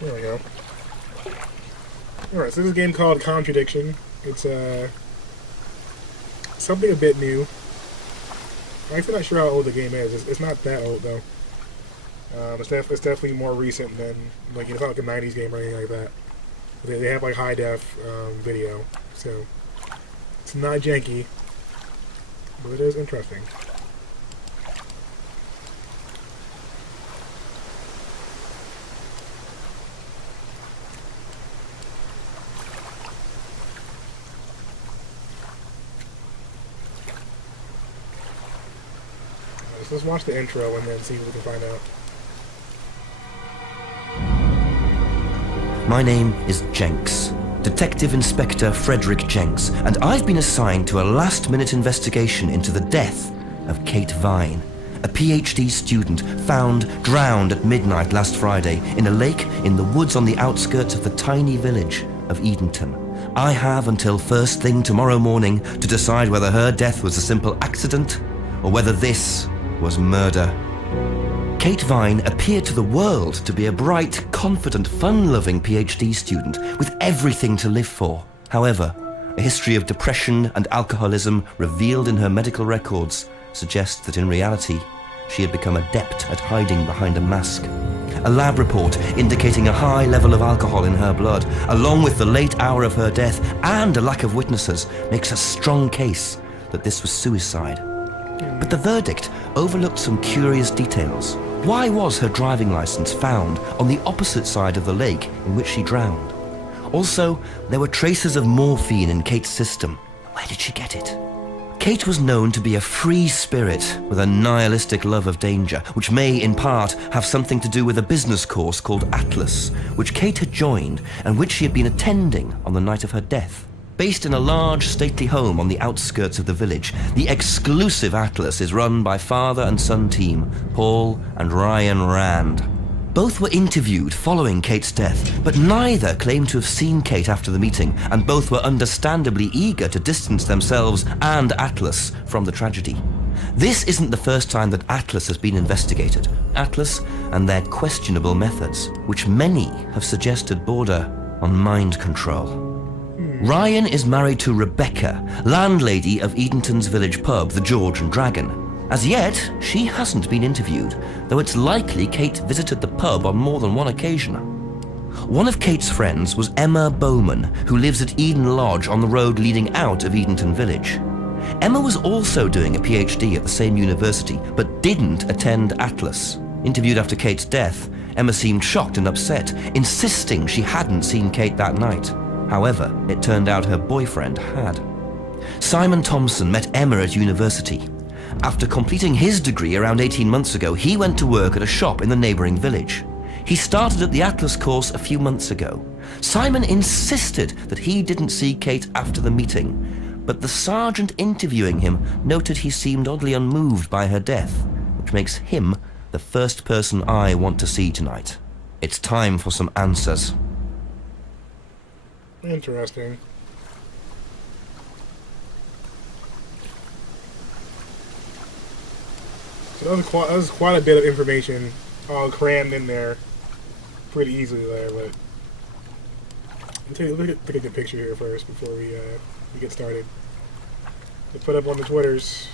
There we go. Alright, so this is a game called Contradiction. It's something a bit new. I'm actually not sure how old the game is. It's not that old, though. It's definitely more recent than, like, it's not like a 90s game or anything like that. They have, like, high-def video, so it's not janky, but it is interesting. So let's watch the intro and then see what we can find out. My name is Jenks, Detective Inspector Frederick Jenks, and I've been assigned to a last-minute investigation into the death of Kate Vine, a PhD student found drowned at midnight last Friday in a lake in the woods on the outskirts of the tiny village of Edenton. I have until first thing tomorrow morning to decide whether her death was a simple accident or whether this was murder. Kate Vine appeared to the world to be a bright, confident, fun-loving PhD student with everything to live for. However, a history of depression and alcoholism revealed in her medical records suggests that in reality, she had become adept at hiding behind a mask. A lab report indicating a high level of alcohol in her blood, along with the late hour of her death and a lack of witnesses, makes a strong case that this was suicide. But the verdict overlooked some curious details. Why was her driving license found on the opposite side of the lake in which she drowned? Also, there were traces of morphine in Kate's system. Where did she get it? Kate was known to be a free spirit with a nihilistic love of danger, which may, in part, have something to do with a business course called Atlas, which Kate had joined and which she had been attending on the night of her death. Based in a large, stately home on the outskirts of the village, the exclusive Atlas is run by father and son team, Paul and Ryan Rand. Both were interviewed following Kate's death, but neither claimed to have seen Kate after the meeting, and both were understandably eager to distance themselves and Atlas from the tragedy. This isn't the first time that Atlas has been investigated. Atlas and their questionable methods, which many have suggested border on mind control. Ryan is married to Rebecca, landlady of Edenton's village pub, the George and Dragon. As yet, she hasn't been interviewed, though it's likely Kate visited the pub on more than one occasion. One of Kate's friends was Emma Bowman, who lives at Eden Lodge on the road leading out of Edenton village. Emma was also doing a PhD at the same university, but didn't attend Atlas. Interviewed after Kate's death, Emma seemed shocked and upset, insisting she hadn't seen Kate that night. However, it turned out her boyfriend had. Simon Thompson met Emma at university. After completing his degree around 18 months ago, he went to work at a shop in the neighboring village. He started at the Atlas course a few months ago. Simon insisted that he didn't see Kate after the meeting, but the sergeant interviewing him noted he seemed oddly unmoved by her death, which makes him the first person I want to see tonight. It's time for some answers. Interesting. So that was quite a bit of information all crammed in there pretty easily there, but look at the picture here first before we get started. To put up on the Twitters.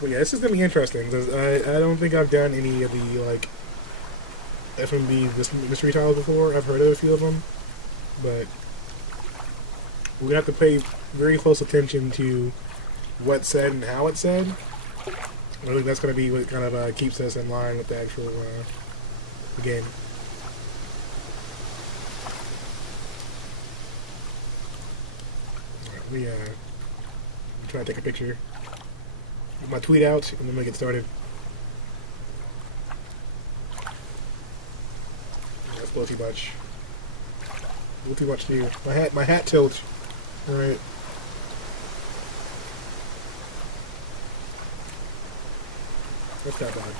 But yeah, this is gonna be interesting because I don't think I've done any of the like FMV mystery titles before. I've heard of a few of them, but we're gonna have to pay very close attention to what's said and how it's said. I think that's gonna be what kind of keeps us in line with the actual the game. All right, we try to take a picture. Get my tweet out, and then we get started. That's a little too much. A little too much to do. My hat tilts. All right. That's not bad.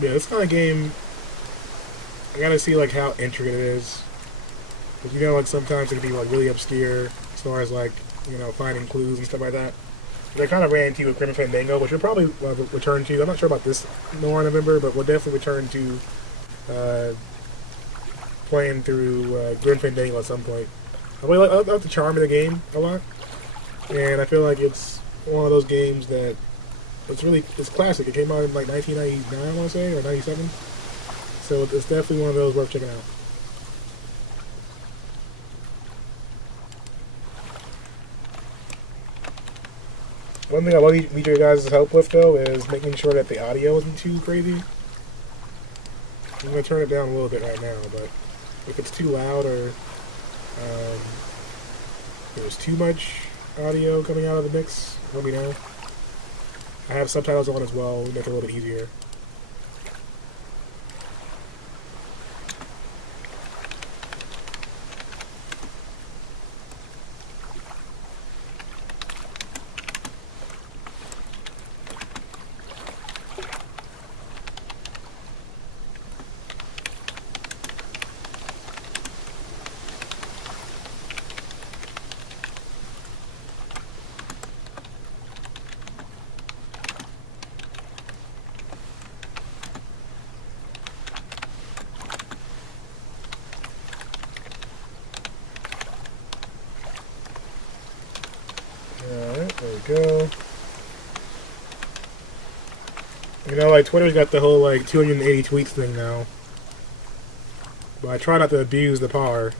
Yeah, this kind of game, I gotta see like how intricate it is. But you know, like sometimes it can be like really obscure as far as like finding clues and stuff like that. But I kind of ran into with Grim Fandango, which we'll probably return to. I'm not sure about this more in November, but we'll definitely return to playing through Grim Fandango at some point. I like the charm of the game a lot, and I feel like it's one of those games that it's classic. It came out in like 1999, I want to say, or 97. So it's definitely one of those worth checking out. One thing I want to need your guys' help with, though, is making sure that the audio isn't too crazy. I'm going to turn it down a little bit right now, but if it's too loud or there's too much audio coming out of the mix, let me know. I have subtitles on as well, to make it a little bit easier. Alright, there we go. Like Twitter's got the whole like 280 tweets thing now. But I try not to abuse the power.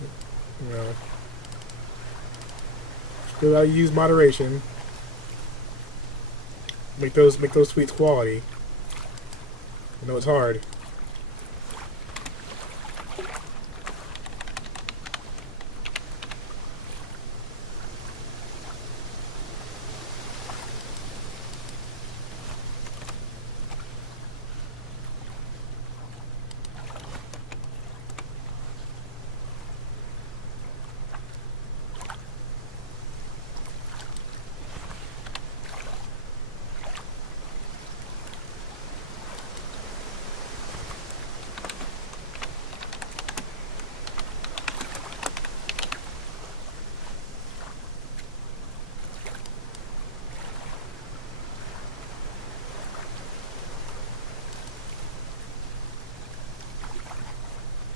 Because I use moderation. Make those tweets quality. I know it's hard.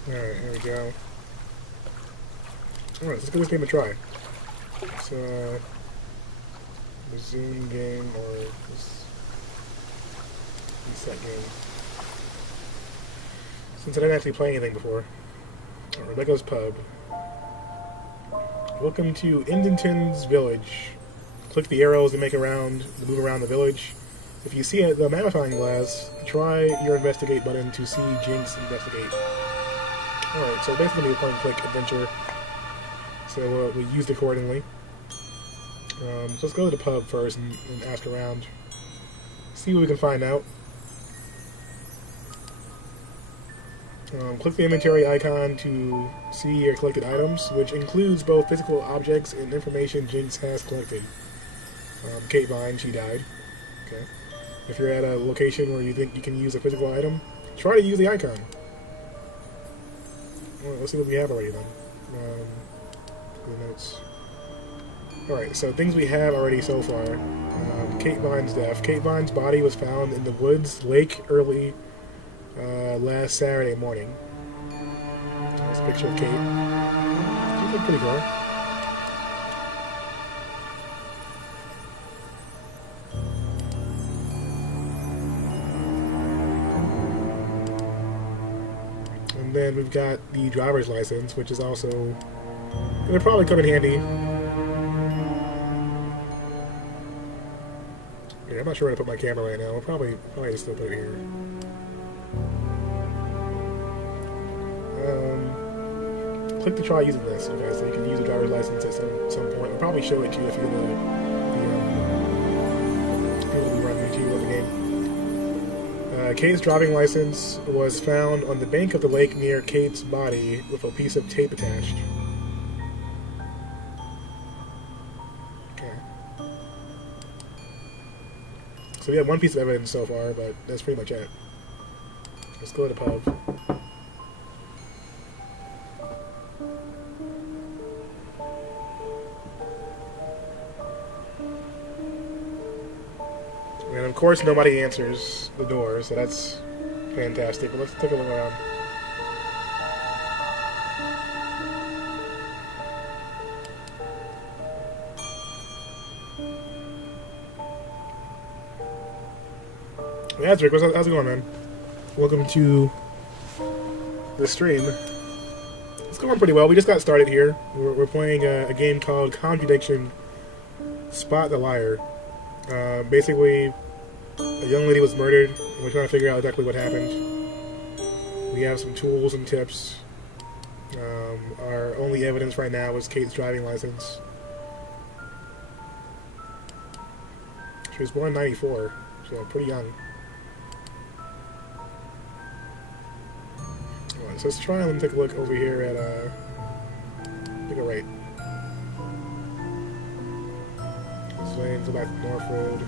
Alright, here we go. Alright, let's give this game a try. It's resume game or this reset game. Since I didn't actually play anything before. Alright, Rebecca's Pub. Welcome to Indington's Village. Click the arrows to move around the village. If you see the magnifying glass, try your investigate button to see Jinx investigate. Alright, so basically a point-and-click adventure. So we used accordingly. So let's go to the pub first and ask around. See what we can find out. Click the inventory icon to see your collected items, which includes both physical objects and information Jinx has collected. Kate Vine, she died. Okay. If you're at a location where you think you can use a physical item, try to use the icon. Well, let's see what we have already then. The notes. Alright, so things we have already so far. Kate Vine's death. Kate Vine's body was found in the woods lake early last Saturday morning. Nice picture of Kate. She looked pretty cool. And then we've got the driver's license, which is also going to probably come in handy. Yeah, I'm not sure where to put my camera right now. I'll probably just still put it here. Click to try using this, okay? So you can use a driver's license at some point. I'll probably show it to you if you're the people who run YouTube of the game. Kate's driving license was found on the bank of the lake near Kate's body with a piece of tape attached. Okay. So we have one piece of evidence so far, but that's pretty much it. Let's go to the pub. And of course, nobody answers the door, so that's fantastic. But let's take a look around. Yeah, Rick, how's it going, man? Welcome to the stream. It's going pretty well. We just got started here. We're playing a game called Contradiction, Spot the Liar. Basically, a young lady was murdered, and we're trying to figure out exactly what happened. We have some tools and tips. Our only evidence right now is Kate's driving license. She was born in 94, so pretty young. Alright, so let's try and take a look over here at, take a right. This lane, go back to North Road.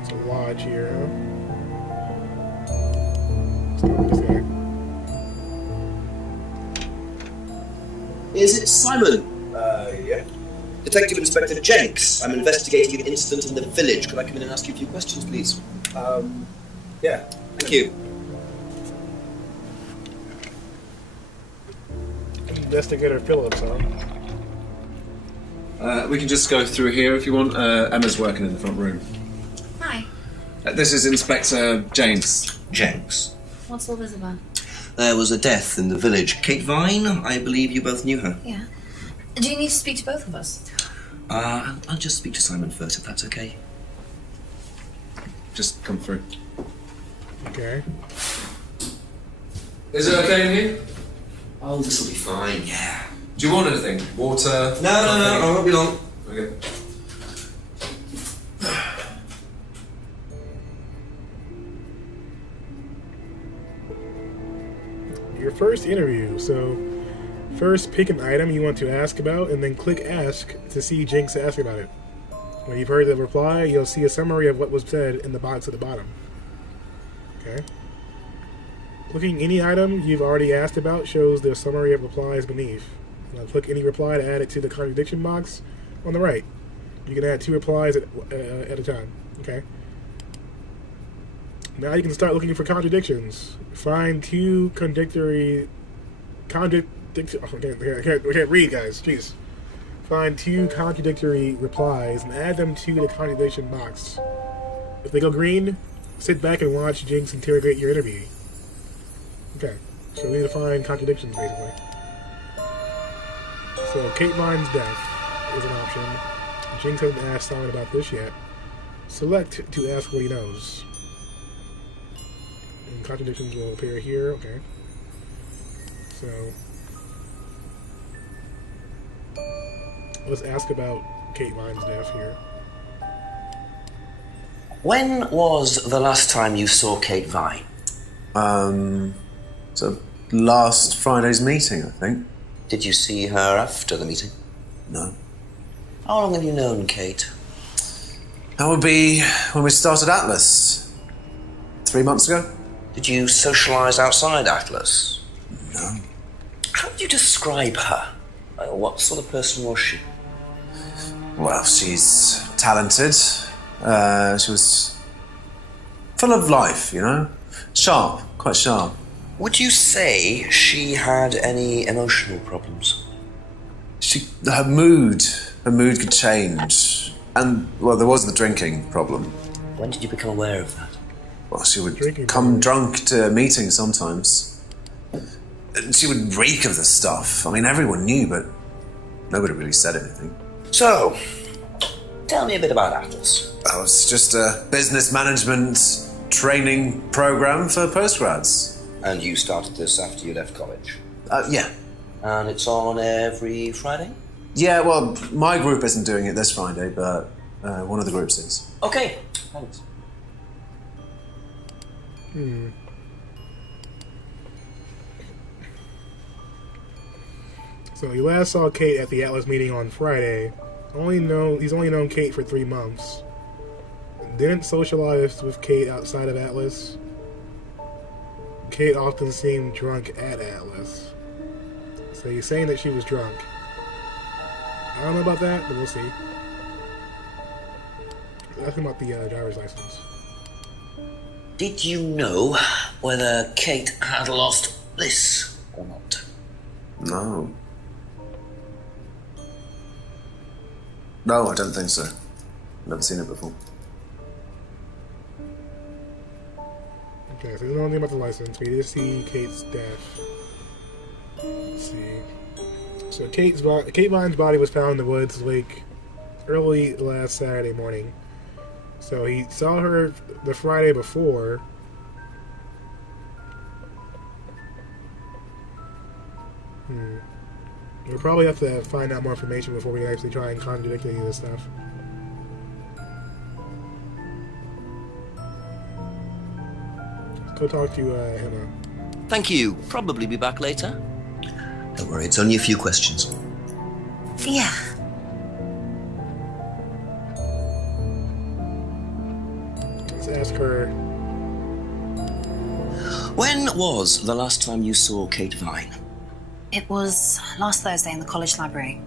It's a lodge here, huh? Let's go with this guy. Is it Simon? Yeah. Detective Inspector Jenks. I'm investigating an incident in the village. Could I come in and ask you a few questions, please? Yeah. Thank you. Investigator Phillips, huh? We can just go through here if you want. Emma's working in the front room. Hi. This is Inspector James. Jenks. What's all this about? There was a death in the village. Kate Vine, I believe you both knew her. Yeah. Do you need to speak to both of us? I'll just speak to Simon first, if that's okay. Just come through. Okay. Is it okay in here? Oh, this'll be fine, yeah. Do you want anything? Water? No, I won't be long. Okay. Your first interview. So, first pick an item you want to ask about, and then click Ask to see Jinx ask about it. When you've heard the reply, you'll see a summary of what was said in the box at the bottom. Okay. Clicking any item you've already asked about shows the summary of replies beneath. Now click any reply to add it to the contradiction box on the right. You can add 2 replies at a time. Okay. Now you can start looking for contradictions. Find 2 contradictory... I can't read, guys. Jeez. Find 2 contradictory replies and add them to the contradiction box. If they go green, sit back and watch Jinx interrogate your interview. Okay. So we need to find contradictions, basically. So Kate Vine's death is an option. Jinx hasn't asked Simon about this yet. Select to ask what he knows. And contradictions will appear here. Okay. So let's ask about Kate Vine's death here. When was the last time you saw Kate Vine? So last Friday's meeting, I think. Did you see her after the meeting? No. How long have you known Kate? That would be when we started Atlas. 3 months ago? Did you socialise outside Atlas? No. How would you describe her? What sort of person was she? Well, she's talented. She was full of life, you know? Sharp, quite sharp. Would you say she had any emotional problems? Her mood could change. And, well, there was the drinking problem. When did you become aware of that? Well, she would Drinking come problem. drunk to meetings sometimes. And she would reek of the stuff. I mean, everyone knew, but nobody really said anything. So, tell me a bit about Atlas. That was just a business management training program for postgrads. And you started this after you left college? Yeah. And it's on every Friday? Yeah, well, my group isn't doing it this Friday, but one of the groups is. Okay, thanks. So you last saw Kate at the Atlas meeting on Friday. He's only known Kate for 3 months. Didn't socialize with Kate outside of Atlas. Kate often seemed drunk at Atlas. So he's saying that she was drunk. I don't know about that, but we'll see. Ask him about the driver's license. Did you know whether Kate had lost this or not? No. No, I don't think so. Never seen it before. Okay, so we don't know anything about the license. We did see Kate's death. Let's see. So Kate Vine's body was found in the woods lake early last Saturday morning. So he saw her the Friday before. We'll probably have to find out more information before we actually try and contradict any of this stuff. Let's go talk to Emma. Thank you. Probably be back later. Don't worry, it's only a few questions. Yeah. Let's ask her. When was the last time you saw Kate Vine? It was last Thursday in the college library.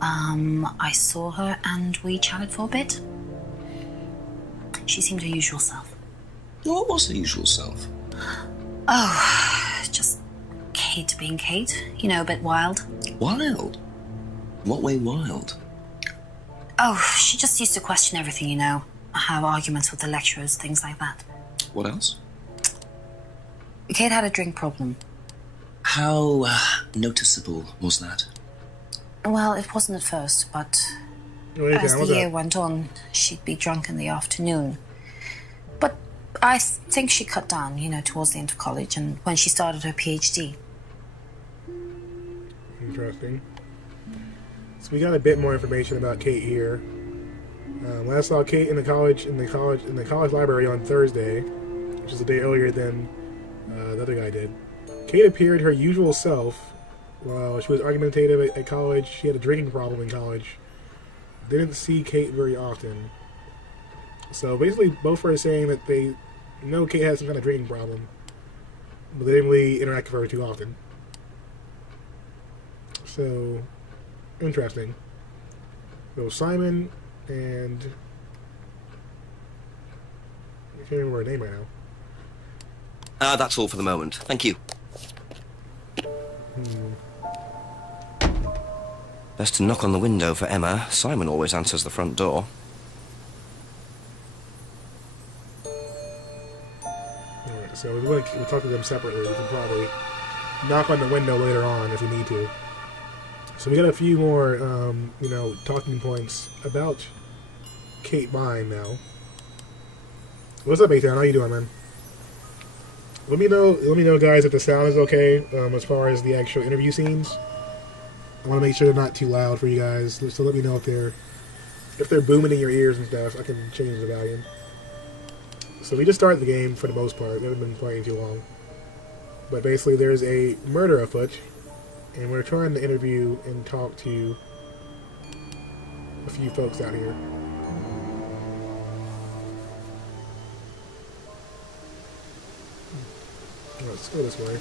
I saw her and we chatted for a bit. She seemed her usual self. What was her usual self? Oh, just Kate being Kate. You know, a bit wild. Wild? What way wild? Oh, she just used to question everything, you know. Have arguments with the lecturers, things like that. What else? Kate had a drink problem. How noticeable was that? Well, it wasn't at first, but Wait, as how the was year that? went on, she'd be drunk in the afternoon. But I think she cut down, you know, towards the end of college and when she started her PhD. Interesting. So we got a bit more information about Kate here. Last saw Kate in the college library on Thursday, which is a day earlier than the other guy did. Kate appeared her usual self. While she was argumentative at college, she had a drinking problem in college. Didn't see Kate very often. So basically, both are saying that they know Kate has some kind of drinking problem, but they didn't really interact with her too often. So, interesting. So Simon and I can't remember her name right now. That's all for the moment. Thank you. Best to knock on the window for Emma. Simon always answers the front door. Alright, so we'll talk to them separately. We can probably knock on the window later on if we need to. So we got a few more, talking points about Kate Vine now. What's up, A-Town? How you doing, man? Let me know, guys, if the sound is okay as far as the actual interview scenes. I want to make sure they're not too loud for you guys. So let me know if they're booming in your ears and stuff. I can change the volume. So we just started the game for the most part. We haven't been playing too long. But basically, there's a murder afoot, and we're trying to interview and talk to a few folks out here. Let's go this way.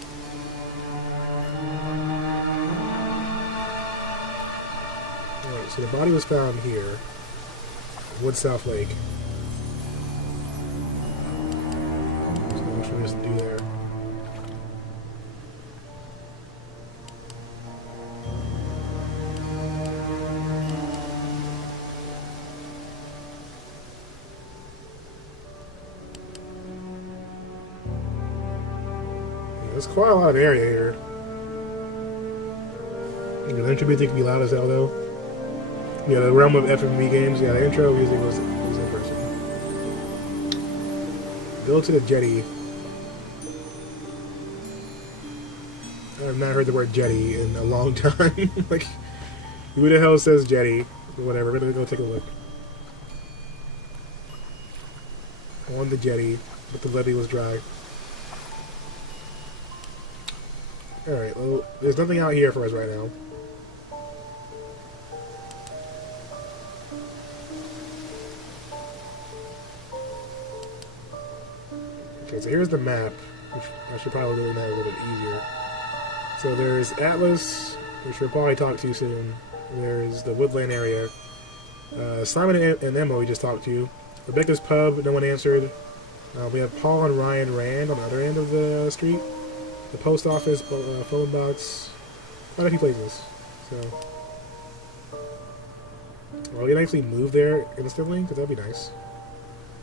Alright, so the body was found here. Wood South Lake. So what should we just do there? There's quite a lot of area here. The intro music can be loud as hell, though. Yeah, the realm of FMV games. Yeah, the intro music was in person. Go to the jetty. I have not heard the word jetty in a long time. Like, who the hell says jetty? Whatever, we're gonna go take a look. On the jetty, but the levee was dry. Alright, well, there's nothing out here for us right now. Okay, so here's the map, which I should probably do that a little bit easier. So there's Atlas, which we'll probably talk to soon. There's the Woodland area. Simon and Emma we just talked to. Rebecca's Pub, no one answered. We have Paul and Ryan Rand on the other end of the street. The post office, phone box, quite a few places. So, well, we can actually move there instantly, because that'd be nice.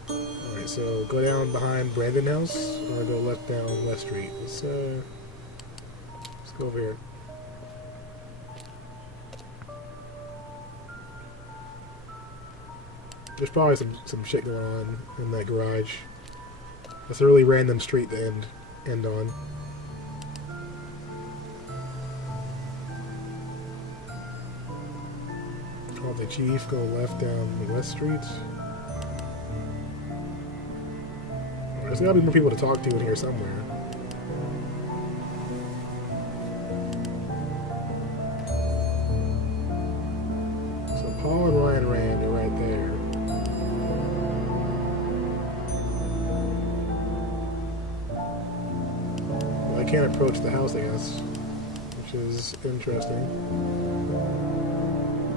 Alright, so go down behind Brandon House, or go left down West Street. Let's go over here. There's probably some shit going on in that garage. That's a really random street to end on. Call the chief, go left down the West Street. There's gotta be more people to talk to in here somewhere. So Paul and Ryan Rand are right there. Well, I can't approach the house, I guess, which is interesting.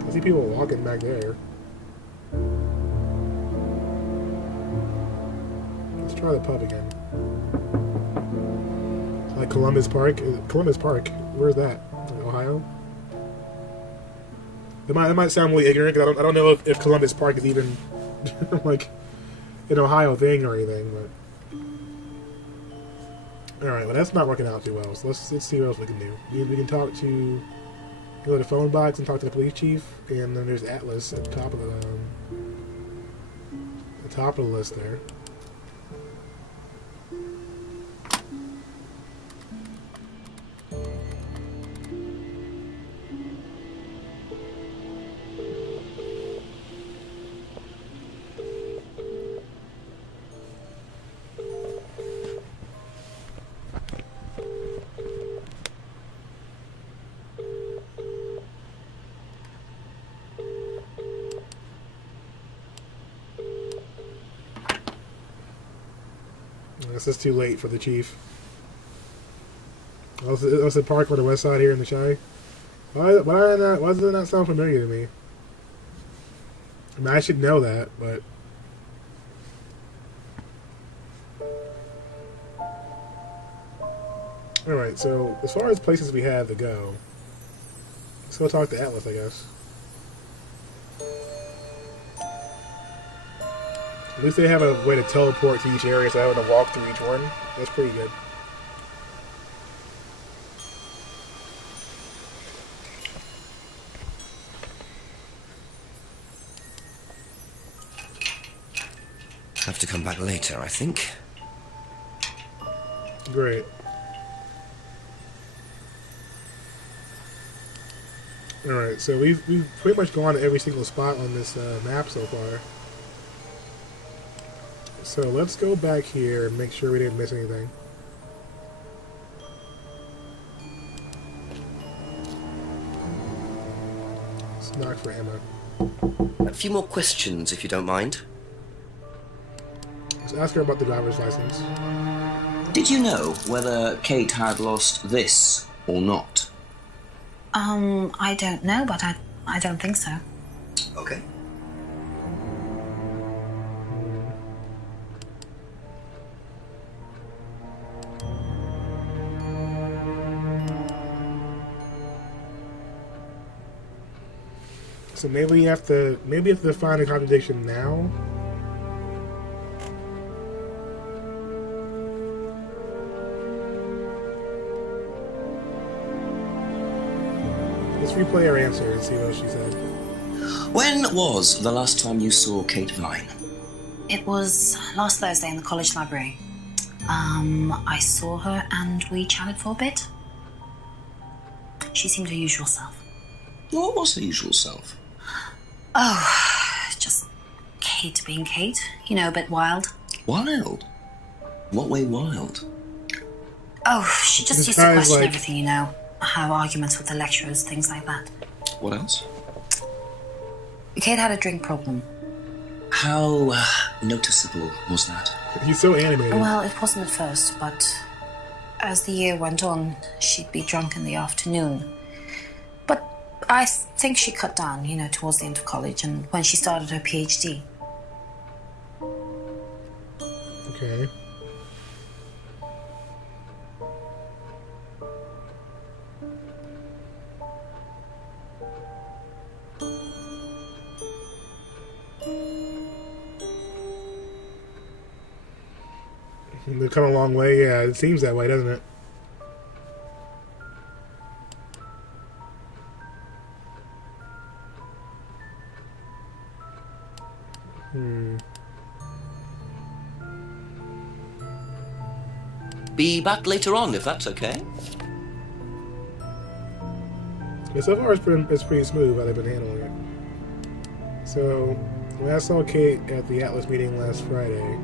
I see people walking back there. Let's try the pub again. Like Columbus Park. Columbus Park. Where's that? In Ohio? It might sound really ignorant because I don't know if Columbus Park is even like an Ohio thing or anything. But all right, well that's not working out too well. So let's see what else we can do. We can talk to. Go to the phone box and talk to the police chief, and then there's Atlas at the top of the list there. This is too late for the chief. What's the park on the west side here in the Shy? Why does it not sound familiar to me? I mean, I should know that, but alright, so as far as places we have to go, let's go talk to Atlas, I guess. At least they have a way to teleport to each area, so I have to walk through each one. That's pretty good. Have to come back later, I think. Great. Alright, so we've pretty much gone to every single spot on this map so far. So let's go back here and make sure we didn't miss anything. Let's knock for Emma. A few more questions, if you don't mind. Let's ask her about the driver's license. Did you know whether Kate had lost this or not? I don't know, but I don't think so. Okay. So maybe you have to find a contradiction now. Let's replay her answer and see what she said. When was the last time you saw Kate Vine? It was last Thursday in the college library. I saw her and we chatted for a bit. She seemed her usual self. What was her usual self? Oh, just Kate being Kate. You know, a bit wild. Wild? What way wild? Oh, she just This used to guy's question like- everything, you know. Have arguments with the lecturers, things like that. What else? Kate had a drink problem. How noticeable was that? He's so animated. Well, it wasn't at first, but as the year went on, she'd be drunk in the afternoon. But I think she cut down, towards the end of college and when she started her PhD. Okay. They've come a long way. Yeah, it seems that way, doesn't it? Be back later on, if that's okay. Yeah, so far it's pretty smooth how they've been handling it. So, when I saw Kate at the Atlas meeting last Friday,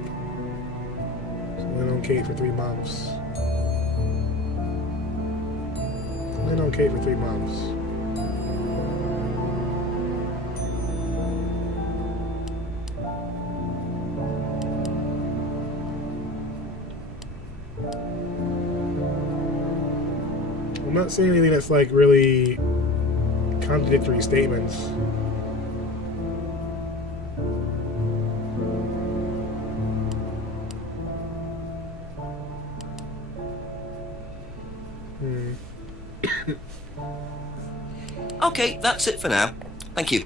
so I've known Kate for 3 months. I've known Kate for 3 months. I'm not seeing anything that's like really contradictory statements. Okay, that's it for now. Thank you.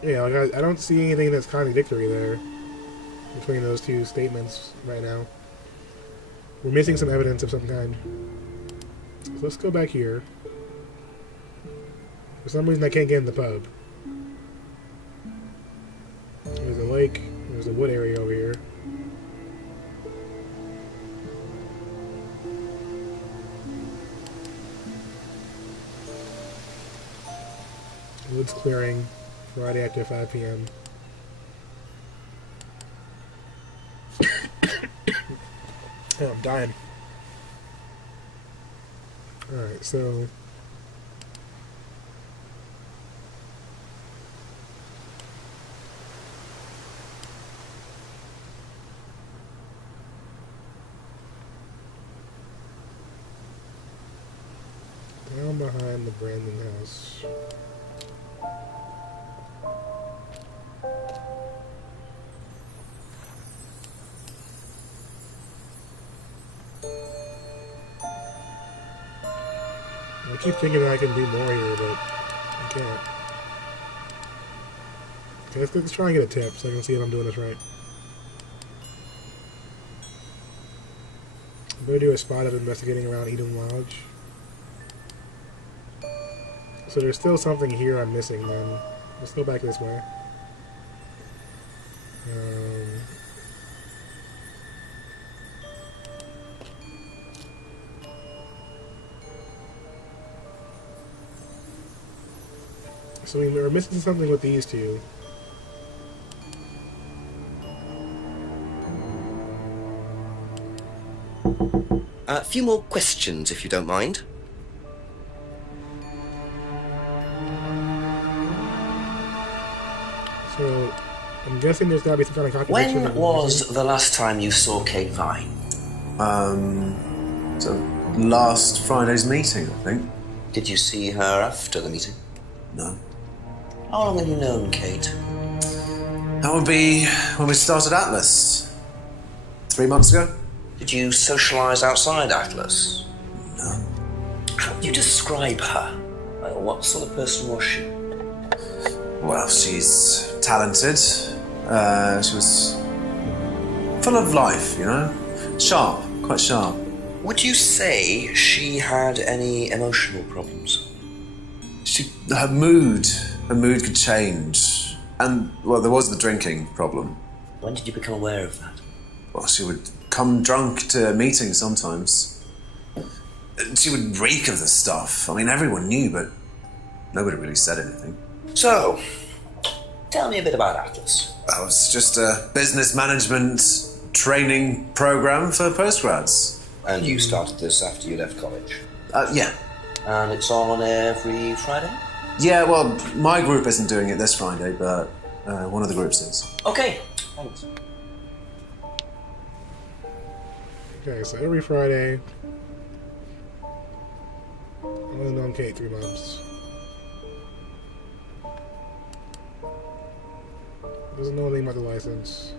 Yeah, like I don't see anything that's contradictory there between those two statements right now. We're missing some evidence of some kind. So let's go back here. For some reason I can't get in the pub. There's a lake, there's a wood area over here. Woods clearing, Friday after 5 p.m. Oh, I'm dying. Alright, so... down behind the Brandon house. I keep thinking I can do more here, but I can't. Okay, let's try and get a tip so I can see if I'm doing this right. I'm going to do a spot of investigating around Eden Lodge. So there's still something here I'm missing then. Let's go back this way. So we're missing something with these two. A few more questions, if you don't mind. So I'm guessing there's gotta be some kind of contradiction. When was the last time you saw Kate Vine? So last Friday's meeting, I think. Did you see her after the meeting? No. How long have you known Kate? That would be when we started Atlas. 3 months ago? Did you socialise outside Atlas? No. How would you describe her? What sort of person was she? Well, she's talented. She was full of life, Sharp, quite sharp. Would you say she had any emotional problems? Her mood could change. And, well, there was the drinking problem. When did you become aware of that? Well, she would come drunk to meetings sometimes. She would reek of the stuff. I mean, everyone knew, but nobody really said anything. So, tell me a bit about Atlas. That was just a business management training program for postgrads. And you started this after you left college? Yeah. And it's on every Friday? Yeah, well, my group isn't doing it this Friday, but one of the groups is. Okay. Thanks. Okay, so every Friday. I've only known Kate 3 months. Doesn't know anything about the license.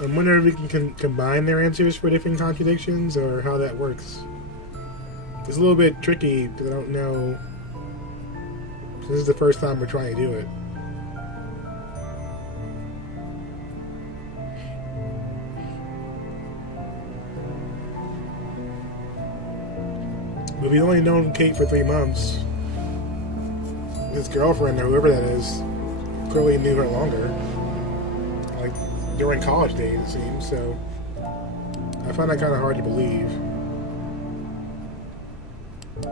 I'm wondering if we can combine their answers for different contradictions, or how that works. It's a little bit tricky, because I don't know. This is the first time we're trying to do it. But we've only known Kate for 3 months. His girlfriend, or whoever that is, clearly knew her longer. Like, during college days, it seems, so I find that kind of hard to believe.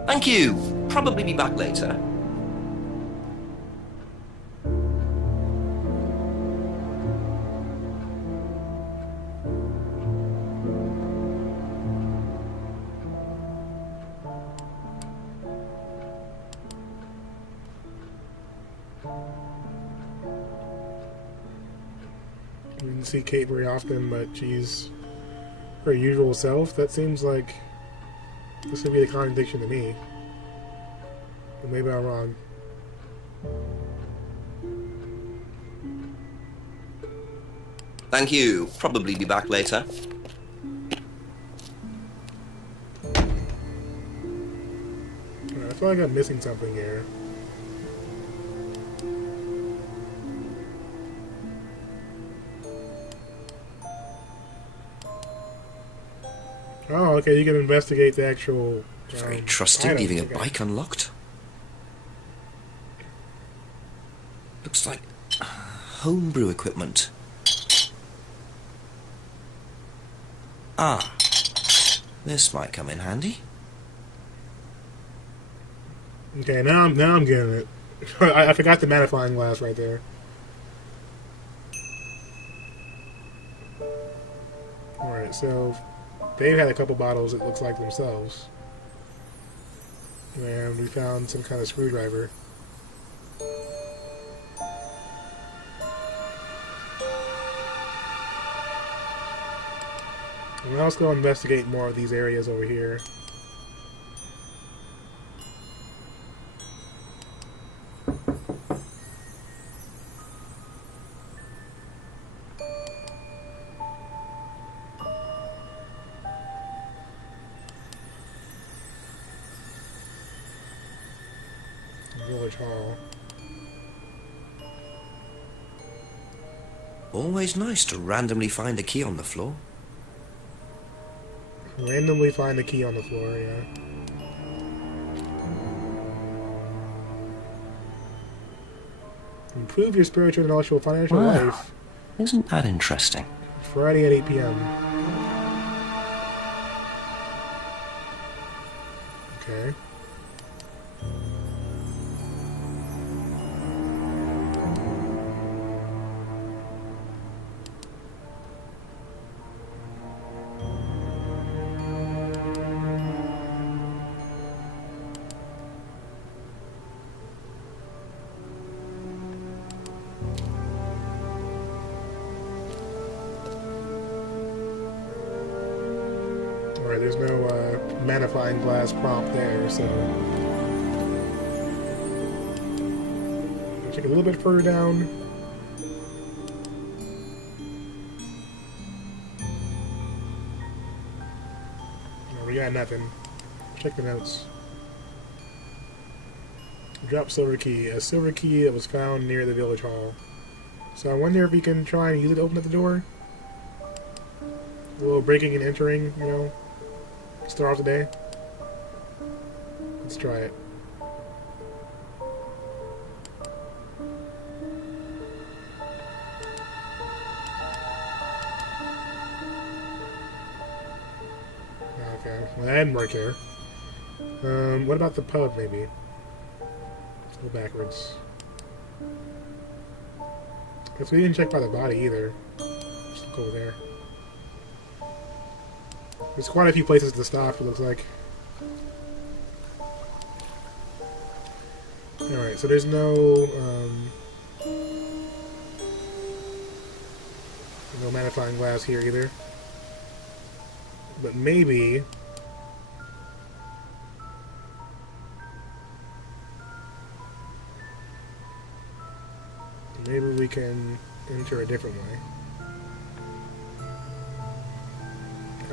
Thank you. Probably be back later. We didn't see Kate very often, but she's her usual self. That seems like this would be the contradiction to me. But maybe I'm wrong. Thank you. Probably be back later. I feel like I'm missing something here. Oh, okay, you can investigate the actual... Very trusting, items. leaving a Okay. bike unlocked. Looks like homebrew equipment. Ah, this might come in handy. Okay, now I'm getting it. I forgot the magnifying glass right there. Alright, so they've had a couple bottles, it looks like, themselves. And we found some kind of screwdriver. And let's go investigate more of these areas over here. Village Hall. Always nice to randomly find a key on the floor. Randomly find a key on the floor, yeah. Improve your spiritual, intellectual, financial Wow. life. Isn't that interesting? Friday at 8 p.m. Okay. Alright, there's no magnifying glass prompt there, so... Check a little bit further down. No, we got nothing. Check the notes. Drop silver key. A silver key that was found near the village hall. So I wonder if we can try and use it to open up the door? A little breaking and entering, you know? Start off the day. Let's try it. Okay, well that didn't work here. What about the pub, maybe? Let's go backwards. Guess we didn't check by the body either. Just look over there. There's quite a few places to stop, it looks like. Alright, so there's no magnifying glass here either. But maybe we can enter a different way.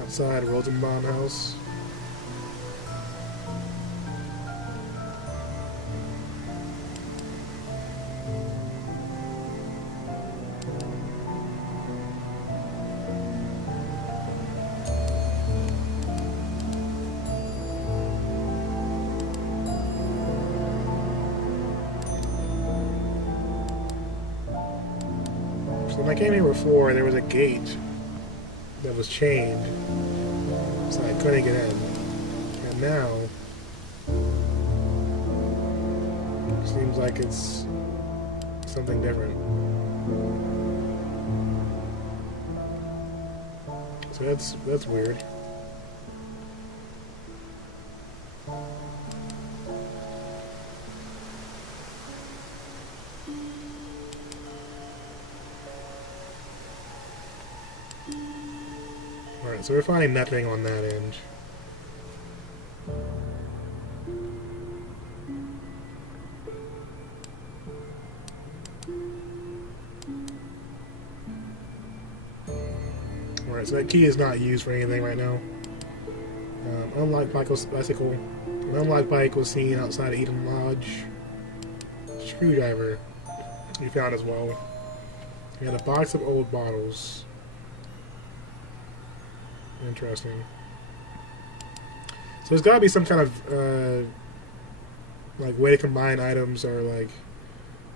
Outside Rosenbaum House. So when I came here before, there was a gate that was chained, so I couldn't get in. And now, it seems like it's something different. So that's weird. Alright, so we're finding nothing on that end. Alright, so that key is not used for anything right now. Unlocked bicycle. An unlocked bike was seen outside of Eden Lodge. Screwdriver we found as well. We had a box of old bottles. Interesting. So there's got to be some kind of like way to combine items, or like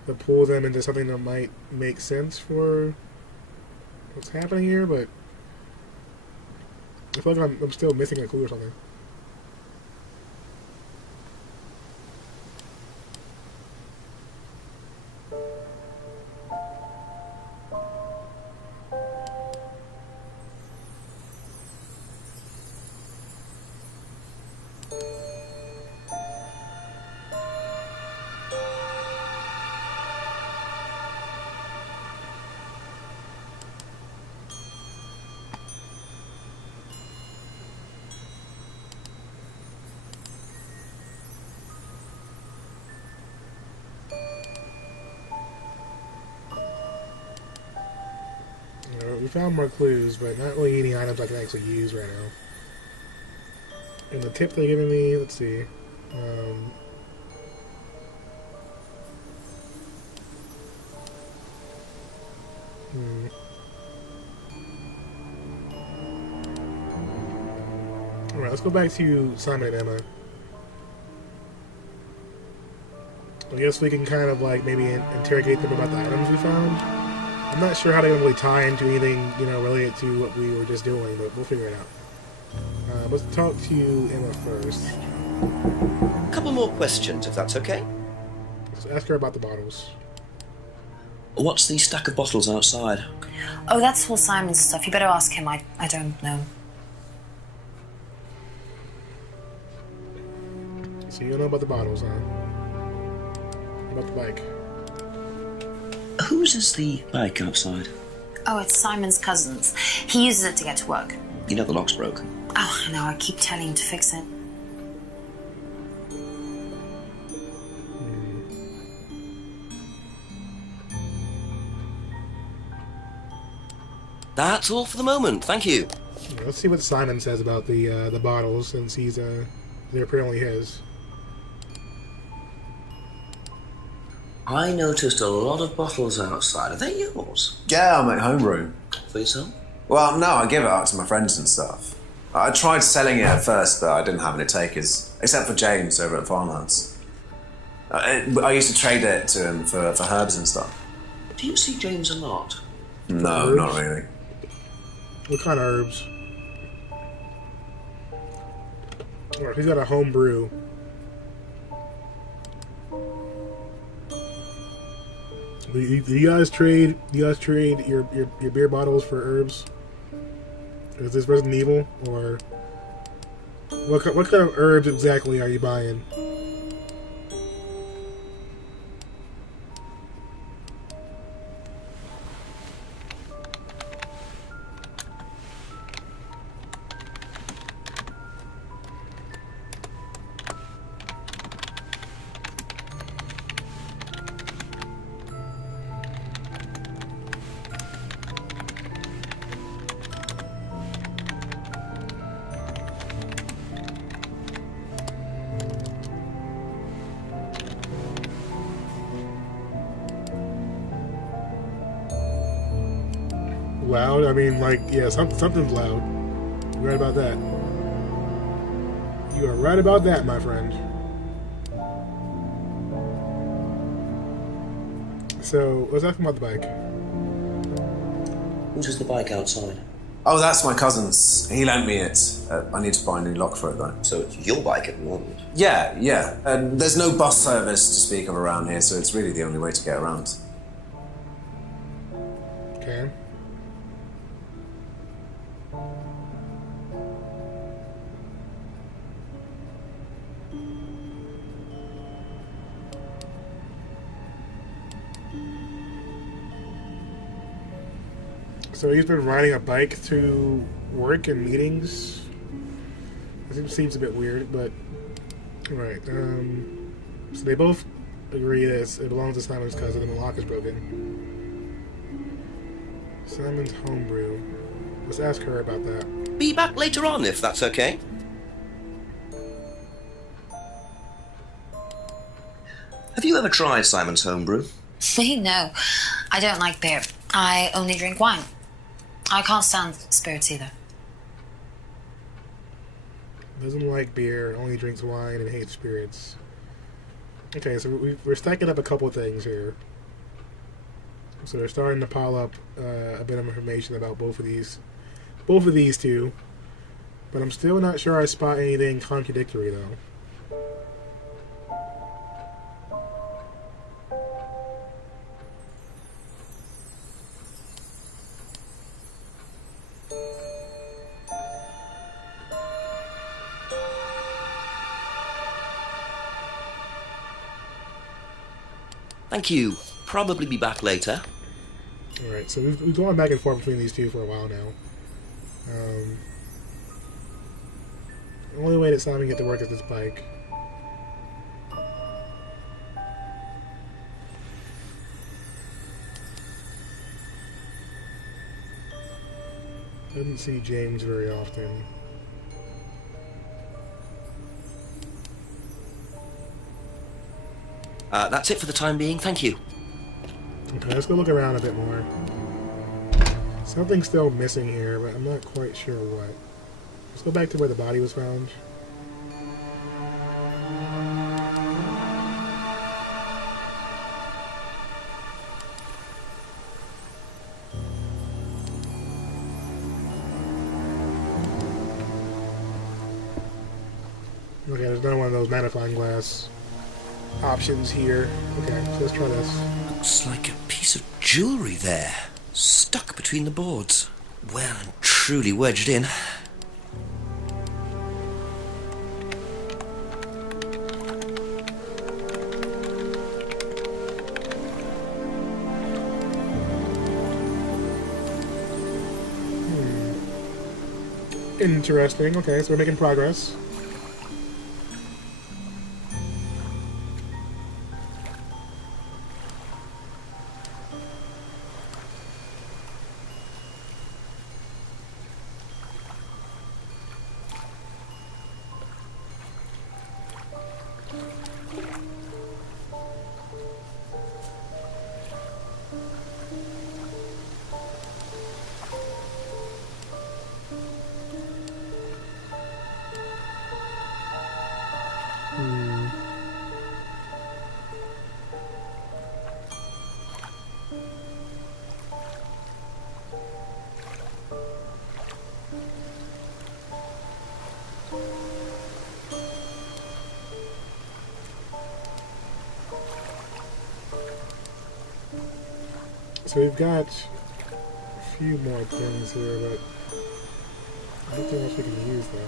to pull them into something that might make sense for what's happening here. But I feel like I'm still missing a clue or something. We found more clues, but not really any items I can actually use right now. And the tip they're giving me, let's see. Alright, let's go back to Simon and Emma. I guess we can kind of like maybe interrogate them about the items we found. I'm not sure how they really tie into anything, related to what we were just doing, but we'll figure it out. Let's talk to Emma first. A couple more questions, if that's okay. Let's ask her about the bottles. What's the stack of bottles outside? Oh, that's all Simon's stuff. You better ask him. I don't know. So you know about the bottles, huh? About the bike. Whose is the bike outside? Oh, it's Simon's cousin's. He uses it to get to work. You know the lock's broke. Oh, I know. I keep telling him to fix it. That's all for the moment, thank you. Yeah, let's see what Simon says about the bottles, since they're apparently his. I noticed a lot of bottles outside. Are they yours? Yeah, I make homebrew. For yourself? Well, no, I give it out to my friends and stuff. I tried selling it at first, but I didn't have any takers, except for James over at Farmhouse. I used to trade it to him for herbs and stuff. Do you see James a lot? No, not really. What kind of herbs? Or he's got a home brew. Do you guys trade? Do you guys trade your beer bottles for herbs? Is this Resident Evil, or what kind of herbs exactly are you buying? Loud? I mean, like, yeah, something's loud. You're right about that. You are right about that, my friend. So, let's ask him about the bike. Who's the bike outside? Oh, that's my cousin's. He lent me it. I need to buy a new lock for it, though. So it's your bike at the moment? Yeah. There's no bus service to speak of around here, so it's really the only way to get around. Okay. So he's been riding a bike to work and meetings. It seems a bit weird, but right. So they both agree that it belongs to Simon's cousin, and the lock is broken. Simon's homebrew. Let's ask her about that. Be back later on, if that's okay. Have you ever tried Simon's homebrew? Me? No. I don't like beer. I only drink wine. I can't stand spirits either. Doesn't like beer, only drinks wine, and hates spirits. Okay, so we're stacking up a couple things here. So they're starting to pile up a bit of information about both of these two. But I'm still not sure I spot anything contradictory, though. Thank you. Probably be back later. Alright, so we've gone back and forth between these two for a while now. The only way that Simon can get to work is this bike. Doesn't see James very often. That's it for the time being. Thank you. Okay, let's go look around a bit more. Something's still missing here, but I'm not quite sure what. Let's go back to where the body was found. Okay, there's another one of those magnifying glass options here. Okay, so let's try this. Looks like a piece of jewellery there, stuck between the boards. Well and truly wedged in. Interesting. Okay, so we're making progress. So we've got a few more things here, but I don't think much we can use though.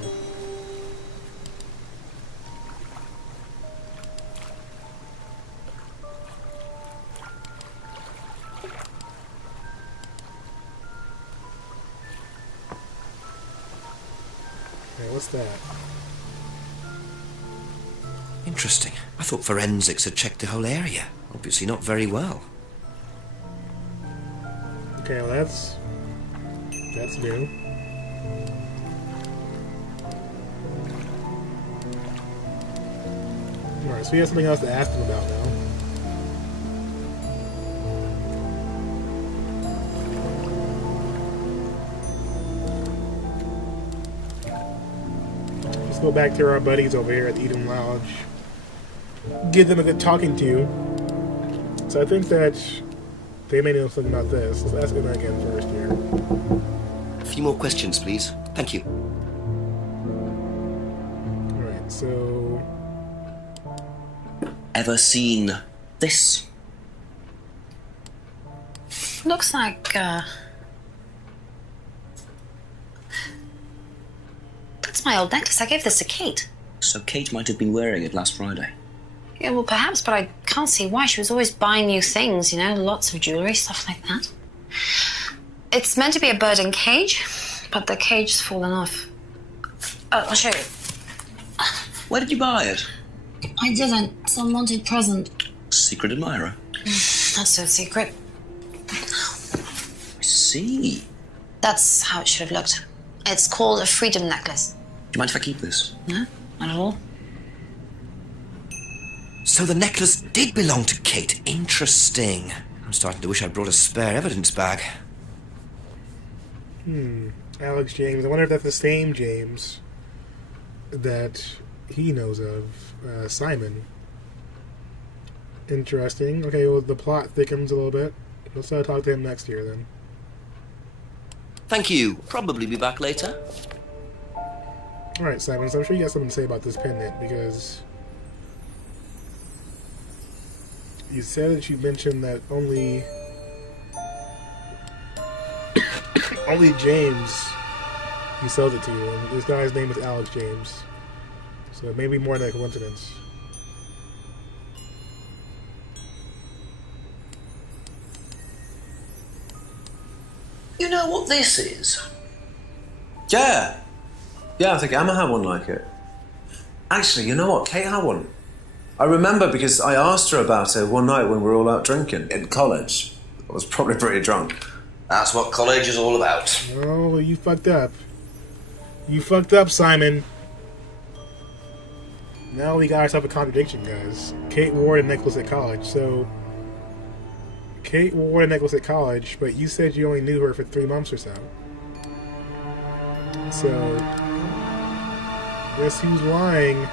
Okay, what's that? Interesting. I thought forensics had checked the whole area. Obviously not very well. Okay, well that's new. Alright, so we have something else to ask them about now. Let's go back to our buddies over here at the Eden Lounge. Give them a good talking to. So I think that they may know something about this. Let's ask them again first here. A few more questions, please. Thank you. Alright, so... Ever seen this? Looks like, that's my old necklace. I gave this to Kate. So Kate might have been wearing it last Friday. Yeah, well, perhaps, but I can't see why. She was always buying new things, you know, lots of jewellery, stuff like that. It's meant to be a bird in cage, but the cage's fallen off. I'll show you. Where did you buy it? I didn't. Some wanted present. Secret admirer. Not so secret. I see. That's how it should have looked. It's called a freedom necklace. Do you mind if I keep this? No, not at all. So the necklace did belong to Kate. Interesting. I'm starting to wish I'd brought a spare evidence bag. Alex James. I wonder if that's the same James that he knows of. Simon. Interesting. Okay, well, the plot thickens a little bit. Let's talk to him next year, then. Thank you. Probably be back later. Alright, Simon, so I'm sure you got something to say about this pendant, because you said that you mentioned that only James, he sold it to you, and this guy's name is Alex James. So it may be more than a coincidence. You know what this is? Yeah. Yeah, I think Emma had one like it. Actually, you know what? Kate had one. I remember because I asked her about it one night when we were all out drinking in college. I was probably pretty drunk. That's what college is all about. Oh, you fucked up. You fucked up, Simon. Now we got ourselves a contradiction, guys. Kate wore a necklace at college, so... Kate wore a necklace at college, but you said you only knew her for 3 months or so. So... guess who's lying?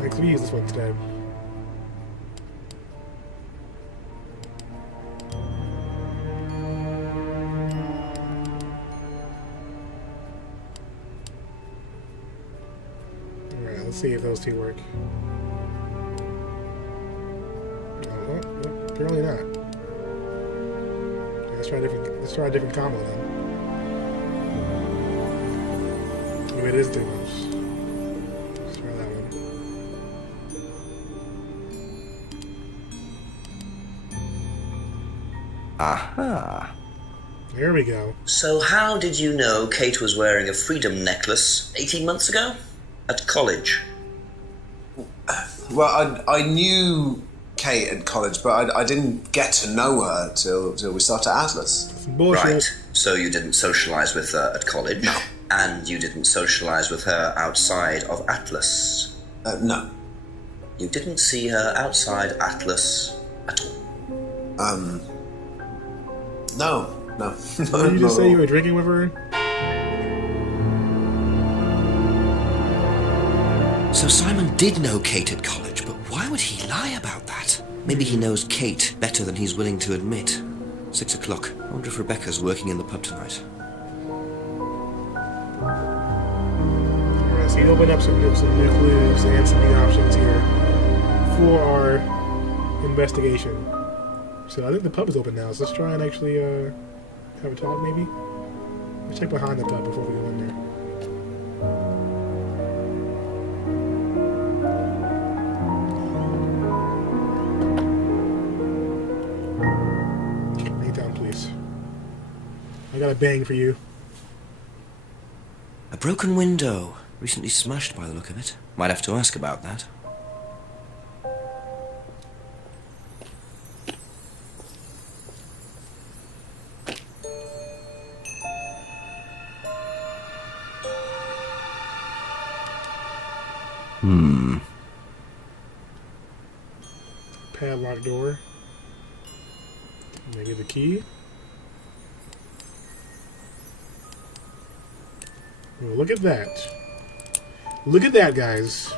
Let's use this one instead. Alright, let's see if those two work. Oh, apparently not. Okay, let's try a different combo then. Maybe it is 3 months. Let's try that one. Aha. There we go. So how did you know Kate was wearing a freedom necklace 18 months ago? At college? Well, I knew Kate at college, but I didn't get to know her till we started Atlas. Some bullshit. Right. So you didn't socialise with her at college? No. And you didn't socialise with her outside of Atlas? No. You didn't see her outside Atlas at all? No. Did you just say you were drinking with her? So Simon did know Kate at college, but why would he lie about that? Maybe he knows Kate better than he's willing to admit. 6 o'clock. I wonder if Rebecca's working in the pub tonight. Alright, So you open up some new clues and some new options here for our investigation. So I think the pub is open now, so let's try and actually have a talk maybe. Let's check behind the pub before we go in there. Lay down, please. I got a bang for you. A broken window. Recently smashed by the look of it. Might have to ask about that. Padlock door. Maybe the key. Oh, look at that. Look at that, guys.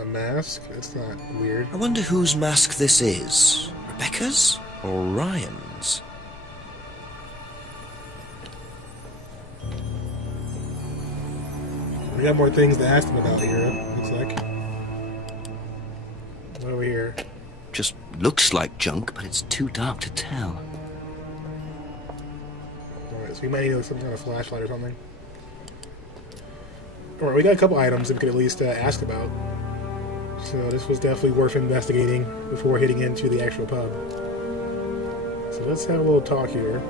A mask? That's not weird. I wonder whose mask this is. Rebecca's or Ryan's? We got more things to ask them about here, looks like. What over here? Just looks like junk, but it's too dark to tell. Alright, so we might need some kind of flashlight or something. Alright, we got a couple items that we could at least ask about. So this was definitely worth investigating before hitting into the actual pub. So let's have a little talk here.